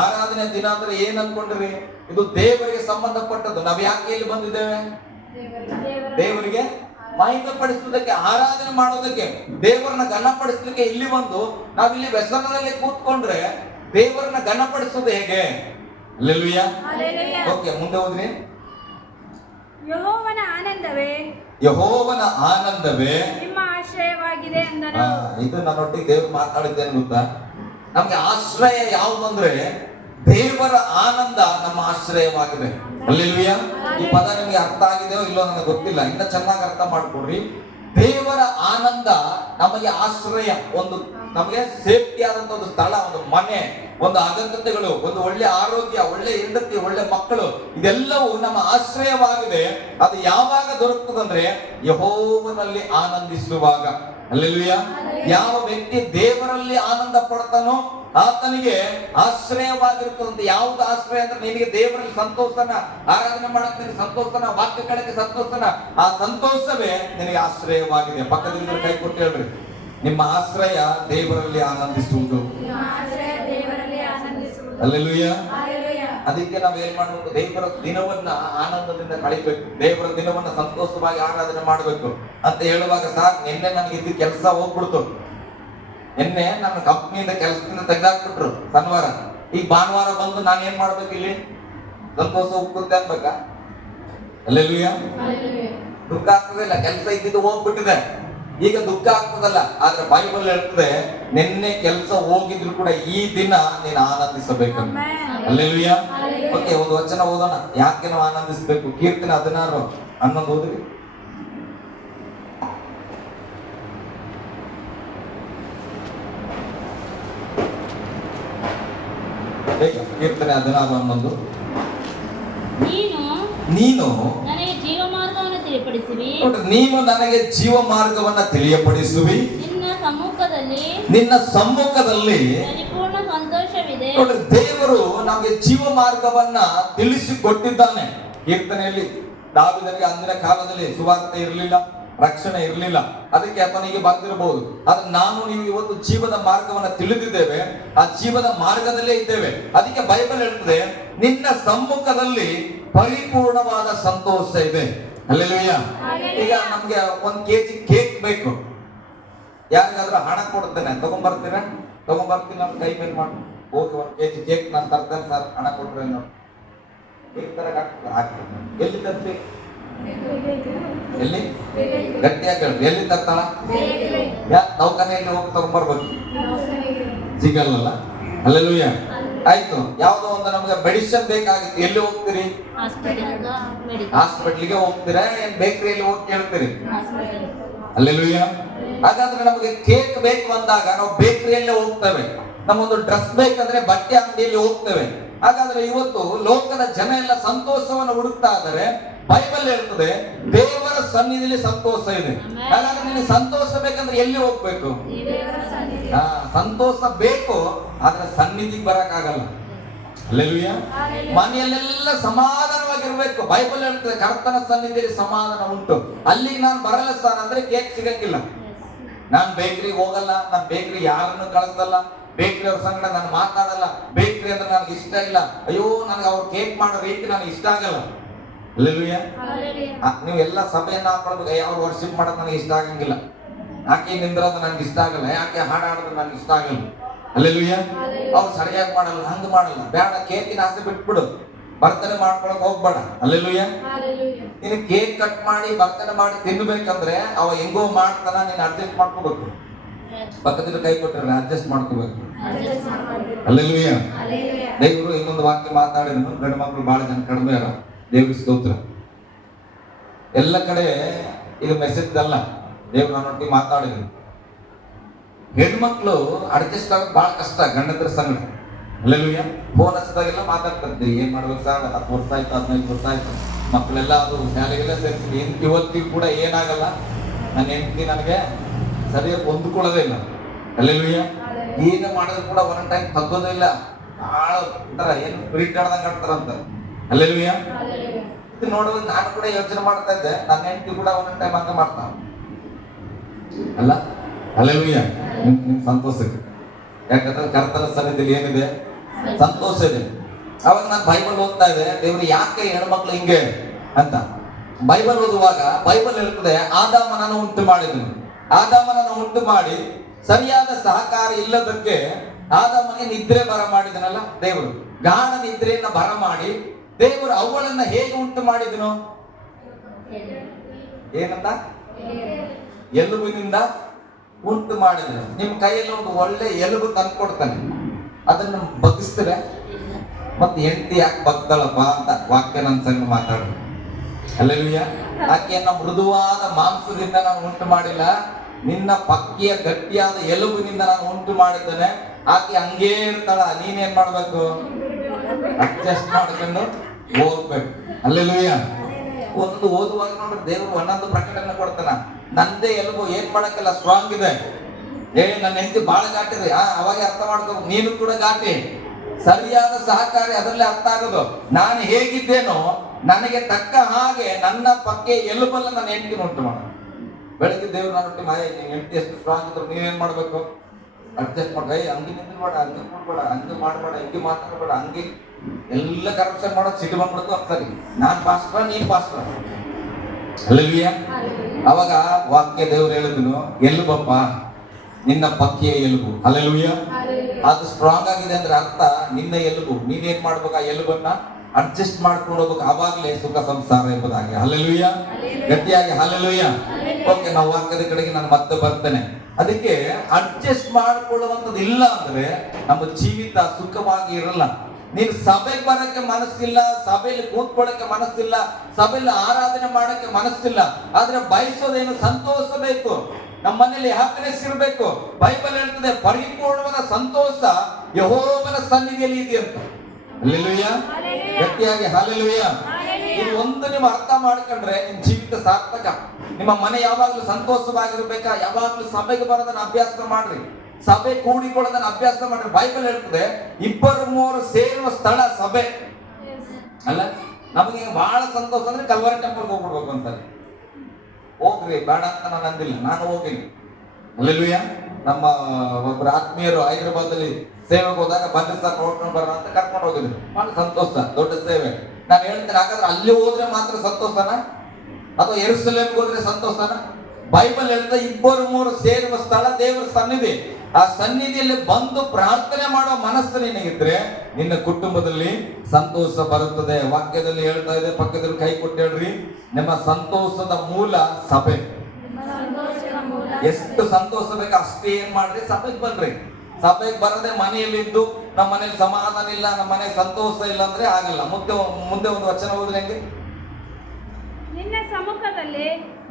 ಆರಾಧನೆ ದಿನ ಅಂದ್ರೆ ಏನ್ ಅನ್ಕೊಂಡ್ರಿ? ಇದು ದೇವರಿಗೆ ಸಂಬಂಧಪಟ್ಟದ್ದು. ನಾವ್ ಯಾಕೆ ಇಲ್ಲಿ ಬಂದಿದ್ದೇವೆ? ದೇವರಿಗೆ ಮಹಿಮೆಪಡಿಸುವುದಕ್ಕೆ, ಆರಾಧನೆ ಮಾಡೋದಕ್ಕೆ, ದೇವರನ್ನ ಘನಪಡಿಸಲಿಕ್ಕೆ ಇಲ್ಲಿ ಬಂದು ನಾವಿಲ್ಲಿ ವ್ಯಸನದಲ್ಲಿ ಕೂತ್ಕೊಂಡ್ರೆ ದೇವರನ್ನ ಘನಪಡಿಸೋದು ಹೇಗೆ? ಅಲ್ಲೆಲುಯ್ಯ. ಓಕೆ, ಮುಂದೆ ಹೋದ್ರಿ. ಯೆಹೋವನ ಆನಂದವೇ, ಯೆಹೋವನ ಆನಂದವೇ ನಿಮ್ಮ ಆಶ್ರಯವಾಗಿದೆ ಎಂದನು. ಇದು ನನ್ನೊಟ್ಟಿಗೆ ದೇವರು ಮಾತಾಡಿದ್ದೇನೆ ಗೊತ್ತಾ? ನಮ್ಗೆ ಆಶ್ರಯ ಯಾವುದಂದ್ರೆ ದೇವರ ಆನಂದ ನಮ್ಮ ಆಶ್ರಯವಾಗಿದೆ. ಅಲ್ಲೆಲುಯ್ಯ. ಈ ಪದ ನಿಮ್ಗೆ ಅರ್ಥ ಆಗಿದೆಯೋ ಇಲ್ಲೋ ನನಗೆ ಗೊತ್ತಿಲ್ಲ, ಇನ್ನ ಚೆನ್ನಾಗಿ ಅರ್ಥ ಮಾಡ್ಕೊಡ್ರಿ. ದೇವರ ಆನಂದ ನಮಗೆ ಆಶ್ರಯ, ಒಂದು ನಮಗೆ ಸೇಫ್ಟಿ ಆದಂತ ಒಂದು ಸ್ಥಳ, ಒಂದು ಮನೆ, ಒಂದು ಅಗತ್ಯತೆಗಳು, ಒಂದು ಒಳ್ಳೆ ಆರೋಗ್ಯ, ಒಳ್ಳೆ ಹೆಂಡತಿ, ಒಳ್ಳೆ ಮಕ್ಕಳು, ಇದೆಲ್ಲವೂ ನಮ್ಮ ಆಶ್ರಯವಾಗಿದೆ. ಅದು ಯಾವಾಗ ದೊರಕುತ್ತದಂದ್ರೆ ಯೆಹೋವನಲ್ಲಿ ಆನಂದಿಸುವಾಗ. ಅಲ್ಲೆಲುಯ್ಯ. ಯಾವ ವ್ಯಕ್ತಿ ದೇವರಲ್ಲಿ ಆನಂದ ಪಡ್ತಾನೋ ಆತನಿಗೆ ಆಶ್ರಯವಾಗಿರ್ತದಂತೆ. ಯಾವ್ದು ಆಶ್ರಯ ಅಂದ್ರೆ ನಿನಗೆ ದೇವರಲ್ಲಿ ಸಂತೋಷನ, ಆರಾಧನೆ ಮಾಡಕ್ ನಿನಗೆ ಸಂತೋಷನ, ವಾಕ್ಯ ಕೇಳಕ್ಕೆ ಸಂತೋಷನ, ಆ ಸಂತೋಷವೇ ನಿನಗೆ ಆಶ್ರಯವಾಗಿದೆ. ಪಕ್ಕದಿಂದ ಕೈ ಕೊಟ್ಟು ಹೇಳ್ರಿ, ನಿಮ್ಮ ಆಶ್ರಯ ದೇವರಲ್ಲಿ ಆನಂದಿಸುವುದು. ಅಲ್ಲೆಲುಯ್ಯ. ಅದಕ್ಕೆ ನಾವ್ ಏನ್ ಮಾಡ್ಬೇಕು? ದೇವರ ದಿನವನ್ನ ಆನಂದದಿಂದ ಕಳಿಬೇಕು, ದೇವರ ದಿನವನ್ನ ಸಂತೋಷವಾಗಿ ಆರಾಧನೆ ಮಾಡ್ಬೇಕು ಅಂತ ಹೇಳುವಾಗ ಸಾಕು. ನಿನ್ನೆ ನನಗೆ ಇದ್ದ ಕೆಲಸ ಹೋಗ್ಬಿಡ್ತು. ನಿನ್ನೆ ನನ್ನ ಕಂಪ್ನಿಯಿಂದ ಕೆಲಸದಿಂದ ತೆಗೆದಾಕ್ಬಿಟ್ರು ಶನಿವಾರ. ಈಗ ಭಾನುವಾರ ಬಂದು ನಾನು ಏನ್ ಮಾಡ್ಬೇಕು? ಇಲ್ಲಿ ಸಂತೋಷ ಹೋಗ್ತದೆ ಅನ್ಬೇಕಾ? ಅಲ್ಲೆಲುಯ್ಯ. ದುಃಖ ಆಗ್ತದಿಲ್ಲ, ಕೆಲಸ ಇದ್ದಿದ್ದು ಹೋಗ್ಬಿಟ್ಟಿದೆ, ಈಗ ದುಃಖ ಆಗ್ತದಲ್ಲ. ಆದ್ರೆ ಬೈಬಲ್ ಹೇಳ್ತದೆ, ನಿನ್ನೆ ಕೆಲಸ ಹೋಗಿದ್ರು ಕೂಡ ಈ ದಿನ ನೀನು ಆನಂದಿಸಬೇಕಂತ. ಅಲ್ಲೆಲುಯ್ಯ. ಓಕೆ, ಒಂದು ವಚನ ಓದೋಣ. ಯಾಕೆ ನಾವು ಆನಂದಿಸಬೇಕು? ಕೀರ್ತನೆ 16:11 ಓದ್ರಿ. ಕೀರ್ತನೆ 16:11. ನೀನು ನನಗೆ ಜೀವ ಮಾರ್ಗವನ್ನು ತಿಳಿಯಪಡಿಸುವಿ. ನೀನು ನನಗೆ ಜೀವ ಮಾರ್ಗವನ್ನ ತಿಳಿಯಪಡಿಸುವಿ. ನಿನ್ನ ಸಮ್ಮುಖದಲ್ಲಿ ಪರಿಪೂರ್ಣ ಸಂತೋಷವಿದೆ. ದೇವರು ನಮಗೆ ಜೀವ ಮಾರ್ಗವನ್ನ ತಿಳಿಸಿಕೊಟ್ಟಿದ್ದಾನೆ. ಕೀರ್ತನೆಯಲ್ಲಿ ದಾವೀದನಿಗೆ ಅಂದಿನ ಕಾಲದಲ್ಲಿ ಸುವಾರ್ತೆ ಇರಲಿಲ್ಲ, ರಕ್ಷಣೆ ಇರಲಿಲ್ಲ, ಅದಕ್ಕೆ ಆತನಿಗೆ ಬರ್ದಿರಬಹುದು. ಆದ್ರೆ ನಾನು ನೀವು ಇವತ್ತು ಜೀವದ ಮಾರ್ಗವನ್ನ ತಿಳಿದಿದ್ದೇವೆ, ಆ ಜೀವದ ಮಾರ್ಗದಲ್ಲೇ ಇದ್ದೇವೆ. ಅದಕ್ಕೆ ಬೈಬಲ್ ಹೇಳ್ತದೆ, ನಿನ್ನ ಸಮ್ಮುಖದಲ್ಲಿ ಪರಿಪೂರ್ಣವಾದ ಸಂತೋಷ ಇದೆ. ಅಲ್ಲೆಲುಯ್ಯ. ಈಗ ನಮ್ಗೆ 1 kg ಕೇಕ್ ಬೇಕು, ಯಾರಿಗಾದ್ರೂ ಹಣ ಕೊಡ್ತೇನೆ, ತಗೊಂಡ್ಬರ್ತೀರಾ? ತಗೊಂಡ್ಬರ್ತೀನಿ, ನಾನು ಕೈ ಮೇಲೆ ಮಾಡಿ ಹೋಗಿ 1 kg ಕೇಕ್ ನಾನು ತರ್ತೇನೆ ಸರ್, ಹಣ ಕೊಟ್ರೆ ಕೇಕ್ ತರ ಹಾಕ್ತೇನೆ. ಎಲ್ಲಿ ತರ್ತೀವಿ? ಎಲ್ಲಿ? ಗಟ್ಟಿಯಾಗಿ ಹೇಳಿ, ಎಲ್ಲಿ ತರ್ತಾಳ? ನೌಕನೆಯಲ್ಲಿ ಹೋಗಿ ತಗೊಂಡ್ಬರ್ಬೇಕು, ಸಿಗಲ್ಲ. ಅಲ್ಲೆಲುಯ್ಯ. ಆಯ್ತು, ಯಾವ್ದೋ ಒಂದು ನಮ್ಗೆ ಮೆಡಿಸಿನ್ ಬೇಕಾಗಿತ್ತು, ಎಲ್ಲಿ ಹೋಗ್ತೀರಿ? ಹಾಸ್ಪಿಟ್ಲಿಗೆ ಹೋಗ್ತೀರಾ? ಏನ್ ಬೇಕರಿಯಲ್ಲಿ ಹೋಗಿ ಕೇಳ್ತೀರಿ? ಅಲ್ಲೆಲುಯ್ಯ. ಹಾಗಾದ್ರೆ ನಮಗೆ ಕೇಕ್ ಬೇಕು ಅಂದಾಗ ನಾವು ಬೇಕರಿಯಲ್ಲೇ ಹೋಗ್ತೇವೆ. ನಮ್ಮೊಂದು ಡ್ರೆಸ್ ಬೇಕಂದ್ರೆ ಬಟ್ಟೆ ಅಂಗಡಿಯಲ್ಲಿ ಹೋಗ್ತೇವೆ. ಹಾಗಾದ್ರೆ ಇವತ್ತು ಲೋಕದ ಜನ ಎಲ್ಲ ಸಂತೋಷವನ್ನು ಹುಡುಕ್ತಾ ಇದ್ದಾರೆ. ಬೈಬಲ್ ಹೇಳ್ತದೆ, ದೇವರ ಸನ್ನಿಧಿಯಲ್ಲಿ ಸಂತೋಷ ಇದೆ. ಹಾಗಾದ್ರೆ ನಿನಗೆ ಸಂತೋಷ ಬೇಕಂದ್ರೆ ಎಲ್ಲಿ ಹೋಗ್ಬೇಕು? ಸಂತೋಷ ಬೇಕು, ಆದ್ರೆ ಸನ್ನಿಧಿಗೆ ಬರಕ್ಕಾಗಲ್ಲ. ಅಲ್ಲೆಲುಯ್ಯ. ಮನೆಯಲ್ಲೆಲ್ಲ ಸಮಾಧಾನವಾಗಿರ್ಬೇಕು. ಬೈಬಲ್ ಹೇಳ್ತದೆ, ಕರ್ತನ ಸನ್ನಿಧಿಯಲ್ಲಿ ಸಮಾಧಾನ ಉಂಟು. ಅಲ್ಲಿಗೆ ನಾನು ಬರಲ್ಲ ಸರ್ ಅಂದ್ರೆ ಕೇಕ್ ಸಿಗಂಗಿಲ್ಲ. ನಾನ್ ಬೇಕರಿಗೆ ಹೋಗಲ್ಲ, ನಾನ್ ಬೇಕರಿ ಯಾರನ್ನು ಕಳಿಸಲ್ಲ, ಬೇಕರಿ ಅವ್ರ ಸಂಗಡ ನಾನು ಮಾತಾಡಲ್ಲ, ಬೇಕರಿ ಅಂದ್ರೆ ನನಗೆ ಇಷ್ಟ ಇಲ್ಲ, ಅಯ್ಯೋ ನನಗೆ ಅವ್ರು ಕೇಕ್ ಮಾಡೋ ರೀತಿ ನನಗೆ ಇಷ್ಟ ಆಗಲ್ಲ. ಅಲ್ಲೆಲುಯ್ಯ. ನೀವು ಎಲ್ಲ ಸಭೆಯನ್ನ ಹಾಕೊಳ್ಬೇಕು, ಅವ್ರು ವರ್ಷಿಪ್ ಮಾಡೋದು ನನಗೆ ಇಷ್ಟ ಆಗಂಗಿಲ್ಲ, ಯಾಕೆ ನಿಂದ್ರೋದು ನನಗೆ ಇಷ್ಟ ಆಗಲ್ಲ, ಯಾಕೆ ಹಾಡಾಡೋದು ನನಗೆ ಇಷ್ಟ ಆಗಲ್ಲ. ಅಲ್ಲೆಲುಯ್ಯ. ಅವ್ರು ಸರಿಯಾಗಿ ಮಾಡಲ್ಲ, ಹಂಗ ಮಾಡಲ್ಲ, ಬೇಡ, ಕೇಕಿನ ಆಸೆ ಬಿಟ್ಬಿಡು, ಬರ್ತನೆ ಮಾಡ್ಕೊಳಕ್ ಹೋಗ್ಬೇಡ. ಅಲ್ಲೆಲುಯ್ಯ. ನೀನು ಕೇಕ್ ಕಟ್ ಮಾಡಿ ಬರ್ತನೆ ಮಾಡಿ ತಿನ್ಬೇಕಂದ್ರೆ ಅವ ಹೆಂಗೋ ಮಾಡ್ತಾನ, ನೀನು ಅಡ್ಜಸ್ಟ್ ಮಾಡ್ಕೋಬೇಕು. ಪಕ್ಕದಿಂದ ಕೈ ಕೊಟ್ಟಿರಲ್ಲ, ಅಡ್ಜಸ್ಟ್ ಮಾಡ್ಕೋಬೇಕು. ಅಲ್ಲೆಲುಯ್ಯ. ದೇವರು ಇನ್ನೊಂದು ವಾಕ್ಯ ಮಾತಾಡಿದ್ರು, ಗಂಡು ಮಕ್ಕಳು ಬಹಳ ಜನ ಕಡಿಮೆ ಅಲ್ಲ, ದೇವ್ರಿಗೆ ಸ್ತೋತ್ರ. ಎಲ್ಲ ಕಡೆ ಇದು ಮೆಸೇಜ್ ಅಲ್ಲ, ದೇವ್ರು ನನ್ನೊಟ್ಟಿಗೆ ಮಾತಾಡಿದ್ರು. ಹೆಣ್ಮಕ್ಳು ಅಡ್ಜಸ್ಟ್ ಆಗೋದು ಬಹಳ ಕಷ್ಟ ಗಂಡಂದ್ರ ಸಂಗಡ. ಅಲ್ಲೆಲುಯ್ಯ. ಫೋನ್ ಹಚ್ಚಿದಾಗೆಲ್ಲ ಮಾತಾಡ್ತಿರ್ತೀವಿ, ಏನ್ ಮಾಡ್ಬೇಕು ಸರ್, 10 ವರ್ಷ ಆಯ್ತು, 15 ವರ್ಷ ಆಯ್ತು, ಮಕ್ಕಳೆಲ್ಲ ಅದು ಶಾಲೆಗೆಲ್ಲ ಸೇರ್ತೀವಿ. ಇವತ್ತಿಗೂ ಕೂಡ ಏನಾಗಲ್ಲ, ನನ್ನ ಹೆಂಡತಿ ನನಗೆ ಸರಿಯಾಗಿ ಹೊಂದ್ಕೊಳ್ಳೋದೇ ಇಲ್ಲ. ಅಲ್ಲೆಲುಯ್ಯ. ಏನು ಮಾಡಿದ್ರು ಕೂಡ ಒಂದೊಂದು ಟೈಮ್ ತಗ್ಗೋದೇ ಇಲ್ಲ, ಬಹಳ ಒಂಥರ ಏನು ಸ್ಪಿರಿಟ್ ಆಡ್ದಂಗೆ ಆಡ್ತಾರಂತ. ಅಲ್ಲೆಲ್ಲೂಯ್ಯ. ಇದು ನೋಡುವಾಗ ನಾನು ಕೂಡ ಯೋಚನೆ ಮಾಡ್ತಾ ಇದ್ದೆ, ನನ್ನ ಹೆಂಡತಿ ಕೂಡ ಒಂದೊಂದು ಟೈಮ್ ಹಂಗೆ ಮಾಡ್ತಾವ ಅಲ್ಲ. ಅಲ್ಲೆಲ್ಲೂಯ್ಯ. ನಿಮ್ ಸಂತೋಷಕ್ಕೆ, ಯಾಕಂದ್ರೆ ಕರ್ತನ ಸನ್ನಿಧಿಯಲ್ಲಿ ಏನಿದೆ? ಸಂತೋಷ ಇದೆ. ಅವಾಗ ನಾನು ಬೈಬಲ್ ಓದ್ತಾ ಇದ್ದೆ, ದೇವ್ರು ಯಾಕೆ ಹೆಣ್ಮಕ್ಳು ಹಿಂಗೆ ಅಂತ. ಬೈಬಲ್ ಓದುವಾಗ ಬೈಬಲ್ ಹೇಳ್ತದೆ, ಆದಾಮನನ್ನು ಉಂಟು ಮಾಡಿದನು. ಆದಾಮನನ್ನು ಉಂಟು ಮಾಡಿ ಸರಿಯಾದ ಸಹಕಾರ ಇಲ್ಲದಕ್ಕೆ ಆದಾಮನಿಗೆ ನಿದ್ರೆ ಬರ ಮಾಡಿದನಲ್ಲ ದೇವರು. ಗಾಢ ನಿದ್ರೆಯನ್ನ ಬರ ಮಾಡಿ ದೇವರು ಅವುಗಳನ್ನ ಹೇಗೆ ಉಂಟು ಮಾಡಿದನು? ಏನಂತ? ಎಲುಬಿನಿಂದ ಉಂಟು ಮಾಡಿದನು. ನಿಮ್ಮ ಕೈಯಲ್ಲಿ ಒಂದು ಒಳ್ಳೆ ಎಲುಬು ತಂದ್ಕೊಡ್ತಾನೆ, ಅದನ್ನ ಬಗ್ಗಿಸ್ತಾರೆ. ಮತ್ತೆ ಹೆಂಡತಿ ಯಾಕೆ ಬಗ್ತಾಳಪ್ಪ ಅಂತ ವಾಕ್ಯ ನನ್ನ ಸಂಗ ಮಾತಾಡ. ಅಲ್ಲೆಲ್ಲೂಯ್ಯ. ಆಕೆಯನ್ನ ಮೃದುವಾದ ಮಾಂಸದಿಂದ ನಾನು ಉಂಟು ಮಾಡಿಲ್ಲ, ನಿನ್ನ ಪಕ್ಕಿಯ ಗಟ್ಟಿಯಾದ ಎಲುಬಿನಿಂದ ನಾನು ಉಂಟು ಮಾಡಿದ್ದೇನೆ. ಆಕೆ ಹಂಗೇ ಇರ್ತಾಳ, ನೀನೇನ್ ಮಾಡ್ಬೇಕು? ಅಡ್ಜಸ್ಟ್ ಮಾಡ್ಕೊಂಡು ಹೋಗ್ಬೇಕು. ಅಲ್ಲೆಲ್ಲೂಯ್ಯ. ಒಂದು ಓದುವಾಗ ನೋಡ್ರಿ, ದೇವರು ಒಂದೊಂದು ಪ್ರಕಟಣೆ ಕೊಡ್ತಾನ. ನಂದೇ ಎಲುಬು ಏನ್ ಮಾಡಕ್ಕೆಲ್ಲ ಸ್ಟ್ರಾಂಗ್ ಇದೆ. ನನ್ನ ಹೆಂಡತಿ ಬಾಳ ಘಾಟಿದೆ, ಅವಾಗ ಅರ್ಥ ಮಾಡ್ಕೋಬೇಕು. ನೀನು ಕೂಡ ಘಾಟಿ. ಸರಿಯಾದ ಸಹಕಾರಿ ಅದರಲ್ಲೇ ಅರ್ಥ ಆಗೋದು. ನಾನು ಹೇಗಿದ್ದೇನೋ ನನಗೆ ತಕ್ಕ ಹಾಗೆ ನನ್ನ ಪಕ್ಕೆ ಎಲುಬಲ್ಲ ನನ್ನ ಹೆಂಡತಿನ ಉಂಟು ಮಾಡ. ಬೆಳಗ್ಗೆ ದೇವ್ರು ನಾನು ಮಾಯ, ನಿಮ್ಮ ಹೆಂಡತಿ ಎಷ್ಟು ಸ್ಟ್ರಾಂಗ್ ಇದ್ರು ನೀವೇನ್ ಮಾಡ್ಬೇಕು? ಅಡ್ಜಸ್ಟ್ ಮಾಡ. ಹಂಗೆ ನಿಂದ್ರಬೇಡ, ಹಂಗೆ ಮಾಡ್ಬೇಡ, ಹಂಗೆ ಮಾಡ್ಬೇಡ, ಹಿಂಗೆ ಮಾತಾಡ್ಬೇಡ, ಹಂಗೆ ಎಲ್ಲ ಕರಪ್ಷನ್ ಮಾಡೋದು ಸಿಟ್ಟು ಬಂದ್ಬಿಡ್ತು. ಸರಿ, ನಾನ್ ಪಾಸ್ಟ್ರ, ನೀನ್ ಪಾಸ್ಟ್ರ. ಅಲ್ಲವಿಯ. ಅವಾಗ ವಾಕ್ಯ ದೇವ್ರು ಹೇಳಿದ್ನು, ಎಲುಬಪ್ಪ ನಿನ್ನ ಪಕ್ಕಿಯ ಎಲುಬು. ಅಲ್ಲೆಲೂಯ್ಯ. ಅದು ಸ್ಟ್ರಾಂಗ್ ಆಗಿದೆ ಅಂದ್ರೆ ಅರ್ಥ ನಿನ್ನ ಎಲುಬು. ನೀನೇನ್ ಮಾಡ್ಬೇಕು? ಆ ಎಲುಬನ್ನ ಅಡ್ಜಸ್ಟ್ ಮಾಡ್ಕೊಂಡು ಹೋಗ್ಬೇಕು. ಆವಾಗಲೇ ಸುಖ ಸಂಸಾರ ಎಂಬುದಾಗಿ. ಅಲ್ಲೆಲೂಯ್ಯ. ಗಟ್ಟಿಯಾಗಿ ಅಲ್ಲೆಲೂಯ್ಯ. ಓಕೆ, ನಾವು ವಾಕ್ಯದ ಕಡೆಗೆ ನಾನು ಮತ್ತೆ ಬರ್ತೇನೆ. ಅದಕ್ಕೆ ಅಡ್ಜಸ್ಟ್ ಮಾಡ್ಕೊಳ್ಳುವಂಥದ್ದು ಇಲ್ಲ ಅಂದ್ರೆ ನಮ್ಮ ಜೀವಿತ ಸುಖವಾಗಿ ಇರಲ್ಲ. ನೀನು ಸಭೆಗೆ ಬರಕ್ಕೆ ಮನಸ್ಸಿಲ್ಲ, ಸಭೆಯಲ್ಲಿ ಕೂತ್ಕೊಳ್ಳಕ್ಕೆ ಮನಸ್ಸಿಲ್ಲ, ಸಭೆಯಲ್ಲಿ ಆರಾಧನೆ ಮಾಡಕ್ಕೆ ಮನಸ್ಸಿಲ್ಲ, ಆದ್ರೆ ಬಯಸೋದೇನು? ಸಂತೋಷ ಬೇಕು. ನಮ್ಮ ಮನೆಯಲ್ಲಿ ಹ್ಯಾಪಿನೆಸ್ ಇರಬೇಕು. ಬೈಬಲ್ ಹೇಳ್ತದೆ, ಪರಿಪೂರ್ಣವಾದ ಸಂತೋಷ ಯೆಹೋವನ ಸನ್ನಿಧಿಯಲ್ಲಿ ಇದೆ ಅಂತ. ಹಲ್ಲೆಲೂಯ್ಯ. ಗಟ್ಟಿಯಾಗಿ ಹಲ್ಲೆಲೂಯ್ಯ. ಇದು ಒಂದು ನೀವು ಅರ್ಥ ಮಾಡ್ಕೊಂಡ್ರೆ ನಿಮ್ ಜೀವಿತ ಸಾರ್ಥಕ. ನಿಮ್ಮ ಮನೆ ಯಾವಾಗ್ಲೂ ಸಂತೋಷವಾಗಿರ್ಬೇಕಾ? ಯಾವಾಗ್ಲೂ ಸಭೆಗೆ ಬರೋದನ್ನ ಅಭ್ಯಾಸ ಮಾಡ್ರಿ, ಸಭೆ ಕೂಡಿಕೊಳ್ಳೋದನ್ನ ಅಭ್ಯಾಸ ಮಾಡ್ರಿ. ಬೈಬಲ್ ಹೇಳ್ತದೆ, 2-3 ಸೇರುವ ಸ್ಥಳ ಸಭೆ ಅಲ್ಲ. ನಮಗೆ ಬಹಳ ಸಂತೋಷ ಅಂದ್ರೆ ಕಲ್ವರಿ ಟೆಂಪಲ್ಗೆ ಹೋಗ್ಬಿಡ್ಬೇಕು ಅಂತಾರೆ. ಹೋಗ್ರಿ, ಬೇಡ ಅಂತ ನಾನು ಅಂದಿಲ್ಲ, ನಾನು ಹೋಗಿನಿ. ಅಲ್ಲೆಲ್ಲೂಯ್ಯ. ನಮ್ಮ ಒಬ್ಬರು ಆತ್ಮೀಯರು ಹೈದರಾಬಾದಲ್ಲಿ ಸೇವೆಗೆ ಹೋದಾಗ ಬನ್ನಿ ಸರ್ ನೋಡ್ಕೊಂಡು ಬರೋಣ ಅಂತ ಕರ್ಕೊಂಡು ಹೋಗಿದ್ರು. ಬಹಳ ಸಂತೋಷ, ದೊಡ್ಡ ಸೇವೆ. ನಾನು ಹೇಳ್ತೇನೆ, ಹಾಗಾದ್ರೆ ಅಲ್ಲಿ ಹೋದ್ರೆ ಮಾತ್ರ ಸಂತೋಷನ ಅಥವಾ ಯೆರೂಸಲೇಮ್ಗೆ ಹೋದ್ರೆ ಸಂತೋಷನ? ಬೈಬಲ್ ಹೇಳ್ತಾ 2-3 ಸೇರುವ ಸ್ಥಳ ದೇವರ ಸನ್ನಿಧಿ. ಆ ಸನ್ನಿಧಿಯಲ್ಲಿ ಬಂದು ಪ್ರಾರ್ಥನೆ ಮಾಡೋ ಮನಸ್ಸು ನಿನಗಿದ್ರೆ ನಿನ್ನ ಕುಟುಂಬದಲ್ಲಿ ಸಂತೋಷ ಬರುತ್ತದೆ. ವಾಕ್ಯದಲ್ಲಿ ಹೇಳ್ತಾ ಇದೆ, ಪಕ್ಕದಲ್ಲಿ ಕೈ ಕೊಟ್ಟು ಹೇಳ್ರಿ, ನಿಮ್ಮ ಸಂತೋಷದ ಮೂಲ ಸಭೆ. ಎಷ್ಟು ಸಂತೋಷ ಬೇಕು ಅಷ್ಟೇ ಏನ್ ಮಾಡ್ರಿ, ಸಭೆಗೆ ಬನ್ರಿ. ಸಭೆಗೆ ಬರದೆ ಮನೆಯಲ್ಲಿದ್ದು ನಮ್ಮ ಮನೇಲಿ ಸಮಾಧಾನ ಇಲ್ಲ, ನಮ್ಮ ಮನೆ ಸಂತೋಷ ಇಲ್ಲ ಅಂದ್ರೆ ಆಗಲ್ಲ. ಮುಂದೆ ಒಂದು ವಚನ ಓದಿದ್ರೆ ಹೆಂಗೆ?